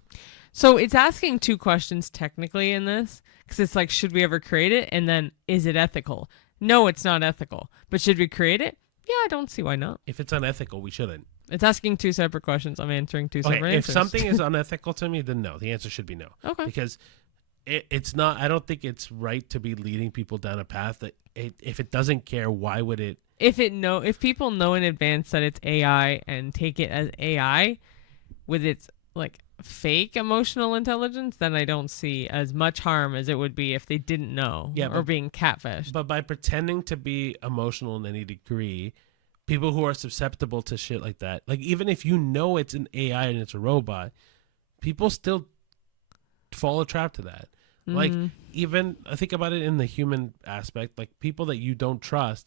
So it's asking two questions technically in this, because it's like, should we ever create it? And then, is it ethical? No, it's not ethical. But should we create it? Yeah, I don't see why not. If it's unethical, we shouldn't. It's asking two separate questions. I'm answering two separate answers. If something is unethical to me, then no. The answer should be no. Okay. Because it's not. I don't think it's right to be leading people down a path that if it doesn't care, why would it? If people know in advance that it's AI and take it as AI with its like fake emotional intelligence, then I don't see as much harm as it would be if they didn't know or being catfished. But by pretending to be emotional in any degree, people who are susceptible to shit like that, like even if you know it's an AI and it's a robot, people still fall a trap to that. Mm-hmm. Like, even I think about it in the human aspect, like people that you don't trust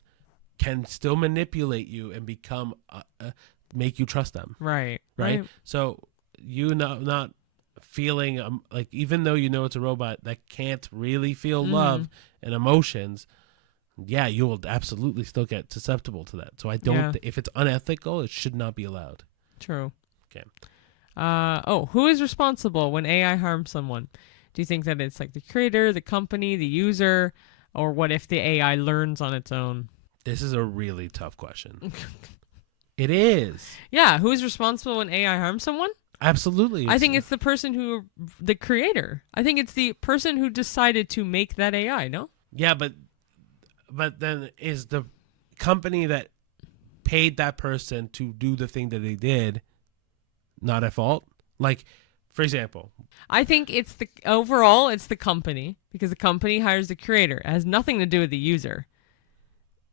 can still manipulate you and become make you trust them. Right. So you not feeling like, even though you know it's a robot that can't really feel love and emotions, yeah, you will absolutely still get susceptible to that. So I don't. If it's unethical, it should not be allowed. True. Okay. Who is responsible when AI harms someone? Do you think that it's like the creator, the company, the user, or what if the AI learns on its own? This is a really tough question. It is. Yeah, who's responsible when AI harms someone? Absolutely. I think it's the creator. I think it's the person who decided to make that AI, no? Yeah, but then is the company that paid that person to do the thing that they did not at fault? Like, for example, I think it's the company, because the company hires the creator. It has nothing to do with the user.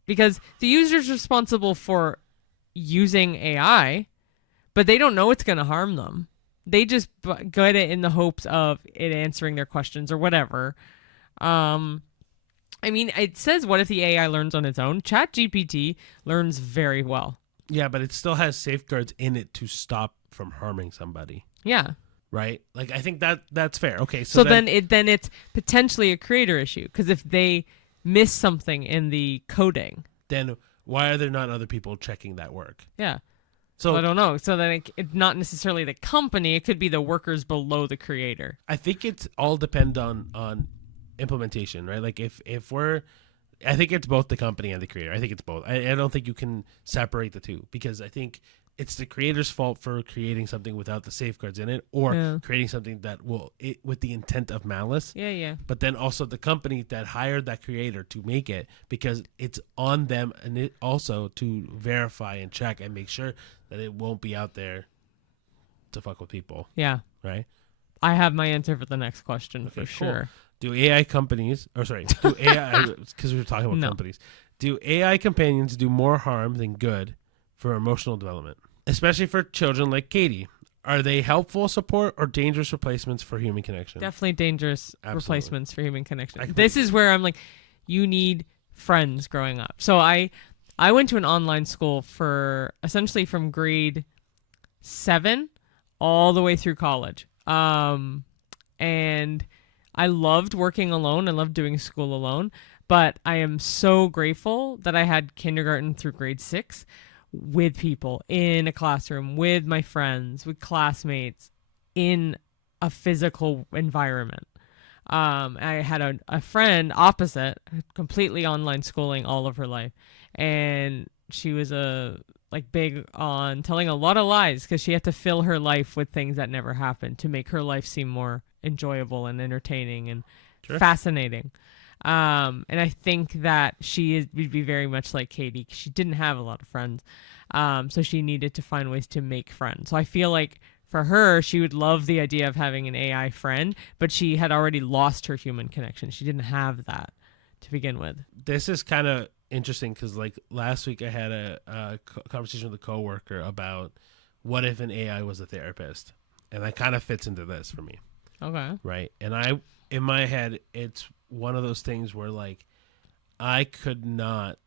Because the user's responsible for using AI, but they don't know it's going to harm them. They just get it in the hopes of it answering their questions or whatever. I mean, it says, what if the AI learns on its own? ChatGPT learns very well. Yeah, but it still has safeguards in it to stop from harming somebody. Yeah. Right? Like, I think that's fair. Okay, so then it's potentially a creator issue, because if they miss something in the coding, then why are there not other people checking that work? Yeah. So I don't know. So then it's not necessarily the company. It could be the workers below the creator. I think it's all depend on implementation, right? Like I think it's both the company and the creator. I think it's both. I don't think you can separate the two, because I think it's the creator's fault for creating something without the safeguards in it, or creating something that with the intent of malice. Yeah. But then also the company that hired that creator to make it, because it's on them, and it also to verify and check and make sure that it won't be out there to fuck with people. Yeah. Right? I have my answer for the next question for sure. Do AI companies, do AI, because we were talking about companies, do AI companions do more harm than good for emotional development, especially for children like Katie? Are they helpful support or dangerous replacements for human connection? Definitely dangerous replacements for human connection. This is where I'm like, you need friends growing up. So I went to an online school for essentially from grade 7 all the way through college. And I loved working alone. I loved doing school alone. But I am so grateful that I had kindergarten through grade 6 with people in a classroom, with my friends, with classmates, in a physical environment. I had a friend opposite, completely online schooling all of her life. And she was big on telling a lot of lies, because she had to fill her life with things that never happened to make her life seem more enjoyable and entertaining and fascinating. And I think that would be very much like Katie. 'Cause she didn't have a lot of friends. So she needed to find ways to make friends. So I feel like for her, she would love the idea of having an AI friend, but she had already lost her human connection. She didn't have that to begin with. This is kind of interesting because, like, last week I had a conversation with a coworker about what if an AI was a therapist, and that kind of fits into this for me. Okay. Right. And in my head, it's one of those things where, like, I could not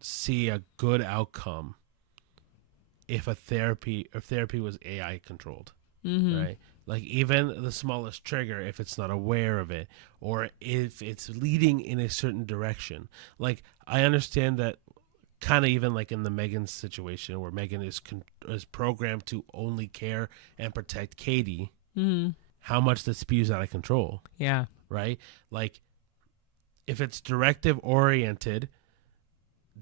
see a good outcome if therapy was AI controlled. Mm-hmm. Right. Like, even the smallest trigger, if it's not aware of it, or if it's leading in a certain direction. Like, I understand that kind of even like in the Megan situation where Megan is programmed to only care and protect Katie, Mm-hmm. how much that spews out of control. Yeah. Right? Like, if it's directive oriented,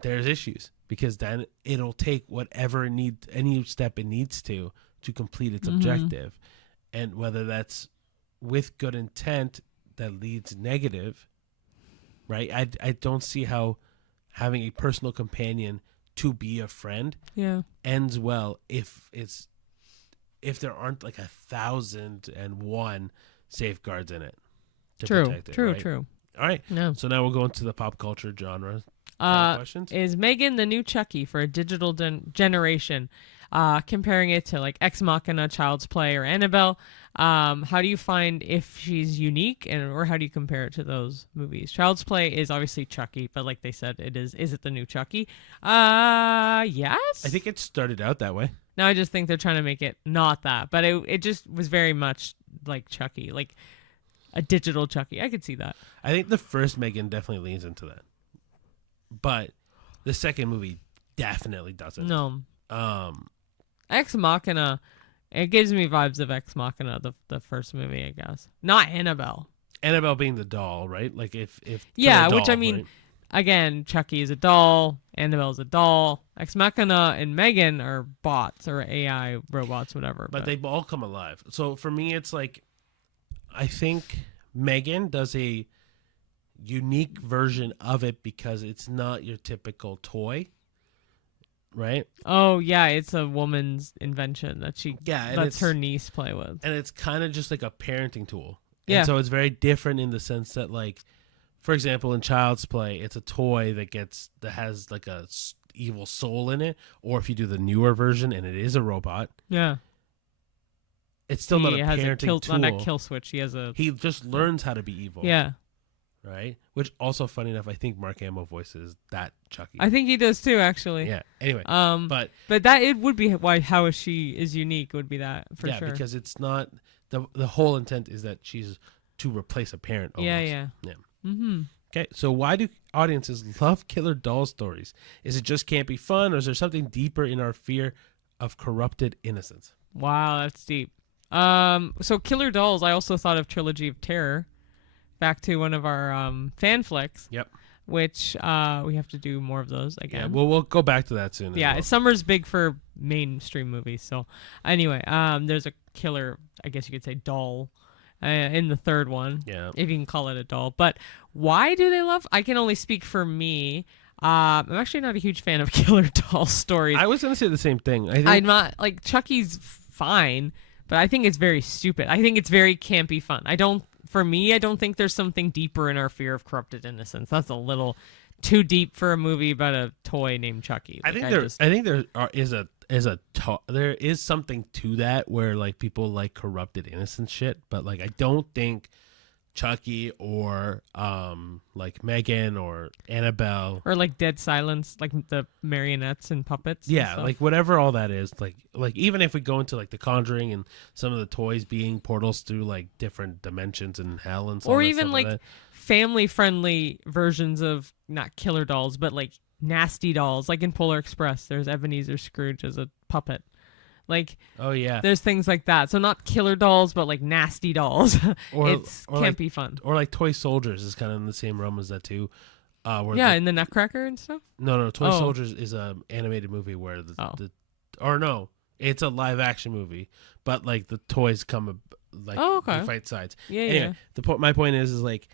there's issues because then it'll take whatever any step it needs to complete its Mm-hmm. objective. And whether that's with good intent that leads negative, right? I don't see how having a personal companion to be a friend ends well if there aren't like 1,001 safeguards in it to protect it. True. All right. No. So now we'll go into the pop culture genre. Questions? Is Megan the new Chucky for a digital generation? Comparing it to like Ex Machina, Child's Play, or Annabelle, how do you find if she's unique, or how do you compare it to those movies? Child's Play is obviously Chucky, but like they said, is it the new Chucky? Yes. I think it started out that way. No, I just think they're trying to make it not that, but it just was very much like Chucky, like a digital Chucky. I could see that. I think the first Megan definitely leans into that, but the second movie definitely doesn't. No. Ex Machina, it gives me vibes of Ex Machina, the first movie, I guess. Not Annabelle. Annabelle being the doll, right? Like if yeah, doll, which I mean, right? Again, Chucky is a doll, Annabelle's a doll. Ex Machina and Megan are bots or AI robots, whatever. But they all come alive. So for me, it's like I think Megan does a unique version of it because it's not your typical toy. Right? Oh, yeah, it's a woman's invention that she lets her niece play with. And it's kind of just like a parenting tool. Yeah. And so it's very different in the sense that, like, for example, in Child's Play, it's a toy that has like a evil soul in it. Or if you do the newer version and it is a robot. Yeah. It's still not a parenting tool. Not a kill switch. He just learns how to be evil. Yeah. Right? Which also, funny enough, I think Mark Hamill voices that Chucky. I think he does too, actually. Yeah. Anyway, but that it would be how she is unique would be that for sure. Yeah, because it's not the whole intent is that she's to replace a parent. Almost. Yeah. Mm-hmm. Okay, so why do audiences love killer doll stories? Is it just can't be fun, or is there something deeper in our fear of corrupted innocence? Wow, that's deep. So killer dolls. I also thought of Trilogy of Terror. Back to one of our fan flicks. Yep. Which we have to do more of those again. Yeah, we'll go back to that soon. Yeah, summer's big for mainstream movies. So anyway, there's a killer, I guess you could say, doll in the third one. Yeah. If you can call it a doll. But why do they love? I can only speak for me. I'm actually not a huge fan of killer doll stories. I was going to say the same thing. I'm not, like, Chucky's fine, but I think it's very stupid. I think it's very campy fun. For me, I don't think there's something deeper in our fear of corrupted innocence. That's a little too deep for a movie about a toy named Chucky. I think there is something to that where, like, people like corrupted innocent shit, but, like, I don't think Chucky or like Megan or Annabelle or like Dead Silence, like the marionettes and puppets. Yeah, like whatever all that is, like even if we go into like The Conjuring and some of the toys being portals through like different dimensions and hell and stuff, or even like family friendly versions of not killer dolls, but like nasty dolls, like in Polar Express. There's Ebenezer Scrooge as a puppet. Like, oh yeah, there's things like that. So not killer dolls, but like nasty dolls. It's campy fun. Or like Toy Soldiers is kind of in the same realm as that too. In the Nutcracker and stuff. No, Toy Soldiers is a animated movie where it's a live action movie, but like the toys come like they fight sides. My point is like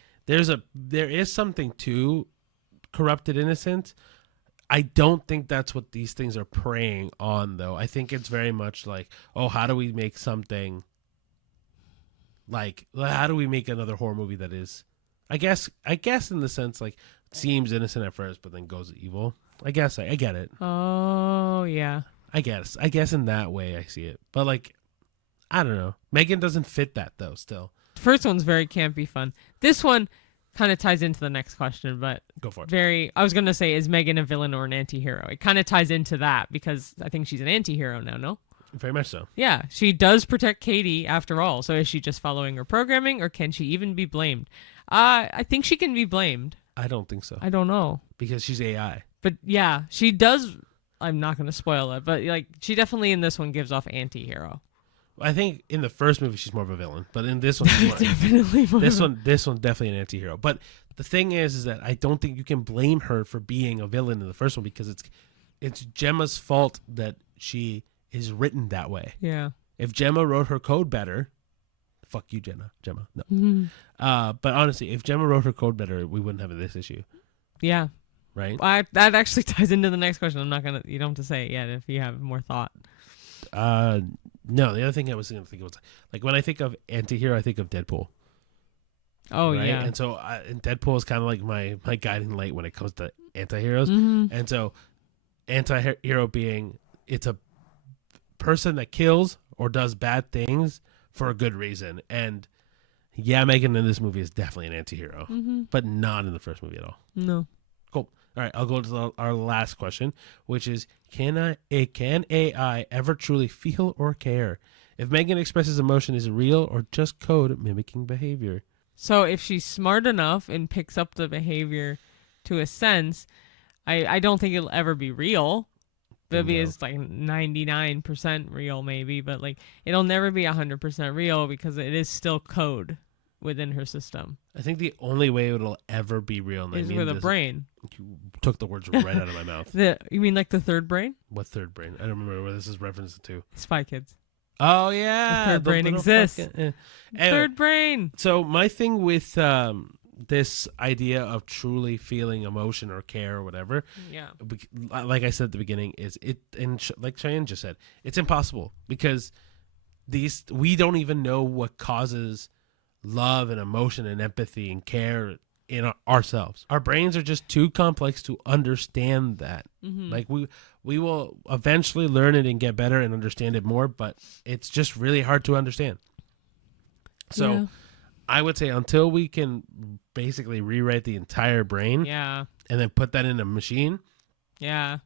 there is something to corrupted innocence. I don't think that's what these things are preying on, though. I think it's very much like, oh, how do we make something like, how do we make another horror movie that is, I guess in the sense like seems innocent at first, but then goes evil. I guess I get it. Oh yeah. I guess in that way I see it, but like, I don't know. Megan doesn't fit that though. Still, The first one's very campy fun. This one kind of ties into the next question, but go for it. I was going to say, is Megan a villain or an anti-hero? It kind of ties into that because I think she's an anti-hero now, no? Very much so. Yeah, she does protect Katie after all. So is she just following her programming or can she even be blamed? I think she can be blamed. I don't think so. I don't know. Because she's AI. But yeah, she does. I'm not going to spoil it, but like she definitely in this one gives off anti-hero. I think in the first movie she's more of a villain, but in this one, Definitely more. this one definitely an anti-hero. But the thing is that I don't think you can blame her for being a villain in the first one because it's Gemma's fault that she is written that way. Yeah. If Gemma wrote her code better, fuck you, Gemma. No. Mm-hmm. But honestly, if Gemma wrote her code better, we wouldn't have this issue, Yeah. right? That actually ties into the next question. I'm not gonna. You don't have to say it yet if you have more thought. No. The other thing I was going to think was like when I think of anti-hero, I think of Deadpool. Oh right? yeah. And so and Deadpool is kind of like my guiding light when it comes to anti-heroes. Mm-hmm. And so anti-hero being it's a person that kills or does bad things for a good reason. And yeah, Megan in this movie is definitely an anti-hero, but not in the first movie at all. No. Cool. All right, I'll go to our last question, which is can AI ever truly feel or care? If Megan expresses emotion, is it real or just code mimicking behavior? So if she's smart enough and picks up the behavior to a sense, I don't think it'll ever be real. Maybe No. it's like 99% real maybe, but like it'll never be 100% real because it is still code within her system. I think the only way it'll ever be real and I Is mean with a this- brain. You took the words right out of my mouth. You mean like the third brain? What third brain? I don't remember what this is referenced to. Spy Kids. Oh yeah, The third brain little exists. Anyway, Third brain. so my thing with this idea of truly feeling emotion or care or whatever, Yeah. like I said at the beginning, is it and like Cheyenne just said, it's impossible because we don't even know what causes love and emotion and empathy and care in ourselves. Our brains are just too complex to understand that. Mm-hmm. Like we will eventually learn it and get better and understand it more, but it's just really hard to understand. So Yeah. I would say until we can basically rewrite the entire brain Yeah. and then put that in a machine, Yeah.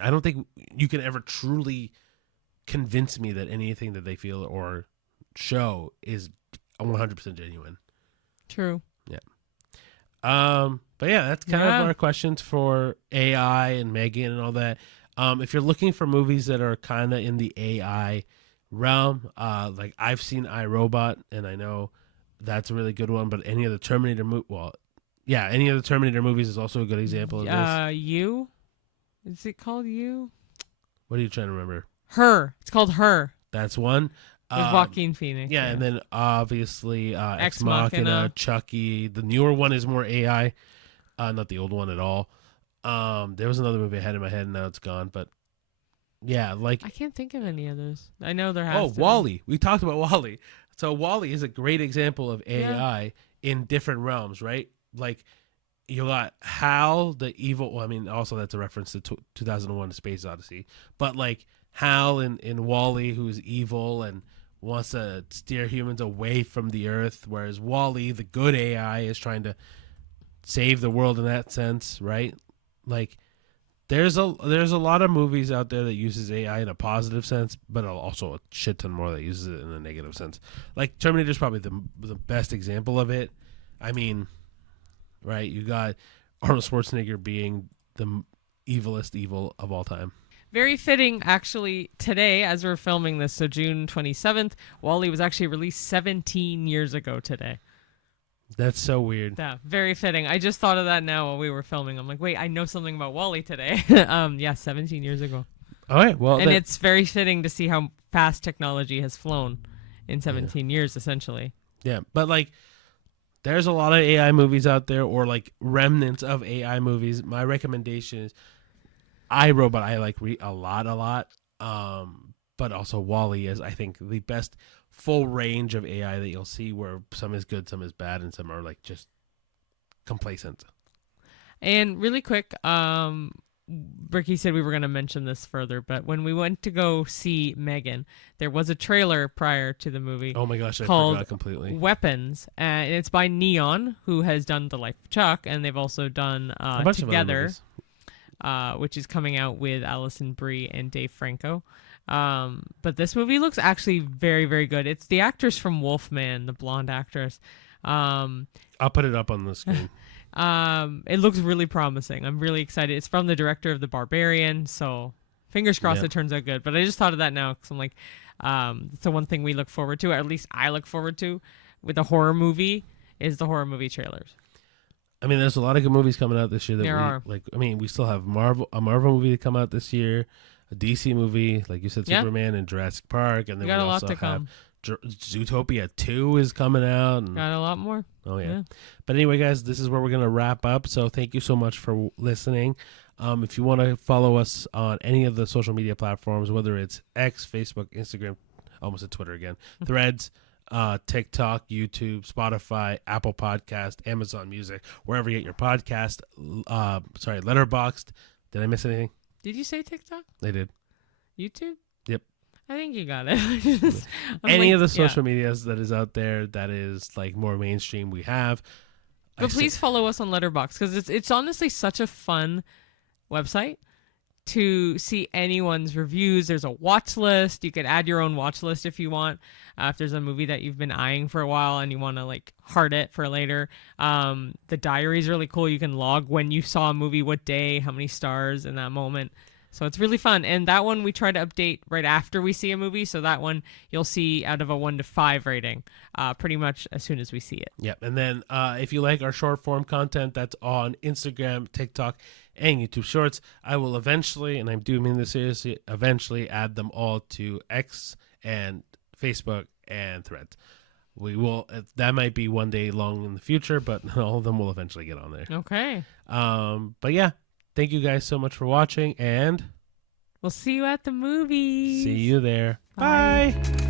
I don't think you can ever truly convince me that anything that they feel or show is 100% genuine. True. But yeah, that's kind Yeah. of our questions for AI and Megan and all that. If you're looking for movies that are kind of in the AI realm, like I've seen iRobot, and I know that's a really good one. But any of the Terminator any of the Terminator movies is also a good example of this. You? Is it called You? What are you trying to remember? Her. It's called Her. That's one. With Joaquin Phoenix. Yeah, and then obviously Ex Ex Machina, Machina. Chucky. The newer one is more AI, not the old one at all. There was another movie I had in my head, and now it's gone. But yeah, like I can't think of any others. I know there has to be. Wall-E. We talked about Wall-E. So Wall-E is a great example of AI in different realms, right? Like you got Hal, the evil. Well, I mean, also that's a reference to 2001: A Space Odyssey. But like Hal in Wall-E, who's evil and wants to steer humans away from the Earth, whereas Wall-E, the good AI, is trying to save the world in that sense, right? Like there's a lot of movies out there that uses AI in a positive sense, but also a shit ton more that uses it in a negative sense. Like Terminator is probably the best example of it. I mean, right? You got Arnold Schwarzenegger being the evilest evil of all time. Very fitting, actually, today, as we're filming this, so June 27th, Wall-E was actually released 17 years ago today. That's so weird. Yeah, very fitting. I just thought of that now while we were filming. I'm like, wait, I know something about Wall-E today. 17 years ago. All right, well, And it's very fitting to see how fast technology has flown in 17 years, essentially. yeah, but like There's a lot of AI movies out there, or like remnants of AI movies. My recommendation is iRobot. I like a lot. But also Wall-E is, I think, the best full range of AI that you'll see, where some is good, some is bad, and some are like just complacent. And really quick, Ricky said we were going to mention this further, but when we went to go see Megan, there was a trailer prior to the movie. Oh my gosh, I called forgot completely. Weapons, and it's by Neon, who has done The Life of Chuck, and they've also done A bunch of other Together, movies. which is coming out with Alison Brie and Dave Franco. But this movie looks actually very, very good. It's the actress from Wolfman, the blonde actress. I'll put it up on the screen. It looks really promising. I'm really excited. It's from the director of The Barbarian, so fingers crossed it turns out good. But I just thought of that now because I'm like, it's the one thing we look forward to, or at least I look forward to, with a horror movie, is the horror movie trailers. I mean, there's a lot of good movies coming out this year. There are. Like. I mean, we still have a Marvel movie to come out this year, a DC movie, like you said, Superman and Jurassic Park, and then we got a lot also to have come. Zootopia 2 is coming out. And, Got a lot more. oh yeah. But anyway, guys, this is where we're gonna wrap up. So thank you so much for listening. If you want to follow us on any of the social media platforms, whether it's X, Facebook, Instagram, almost at Twitter again, Threads, TikTok, YouTube, Spotify, Apple Podcast, Amazon Music, wherever you get your podcast. Letterboxd. Did I miss anything? Did you say TikTok? I did. YouTube? Yep. I think you got it. Any of the social medias that is out there that is like more mainstream, we have. But please follow us on Letterboxd, because it's honestly such a fun website to see anyone's reviews. There's a watch list. You could add your own watch list if you want. If there's a movie that you've been eyeing for a while and you want to like heart it for later. The diary is really cool. You can log when you saw a movie, what day, how many stars in that moment. So it's really fun. And that one we try to update right after we see a movie. So that one you'll see out of a 1 to 5 rating pretty much as soon as we see it. Yep. And then if you like our short form content, that's on Instagram, TikTok, and YouTube Shorts. I will eventually, and I do mean this seriously, eventually add them all to X and Facebook and Threads. We will. That might be one day long in the future, but all of them will eventually get on there. Okay. But yeah, thank you guys so much for watching, and we'll see you at the movies. See you there. Bye. Bye.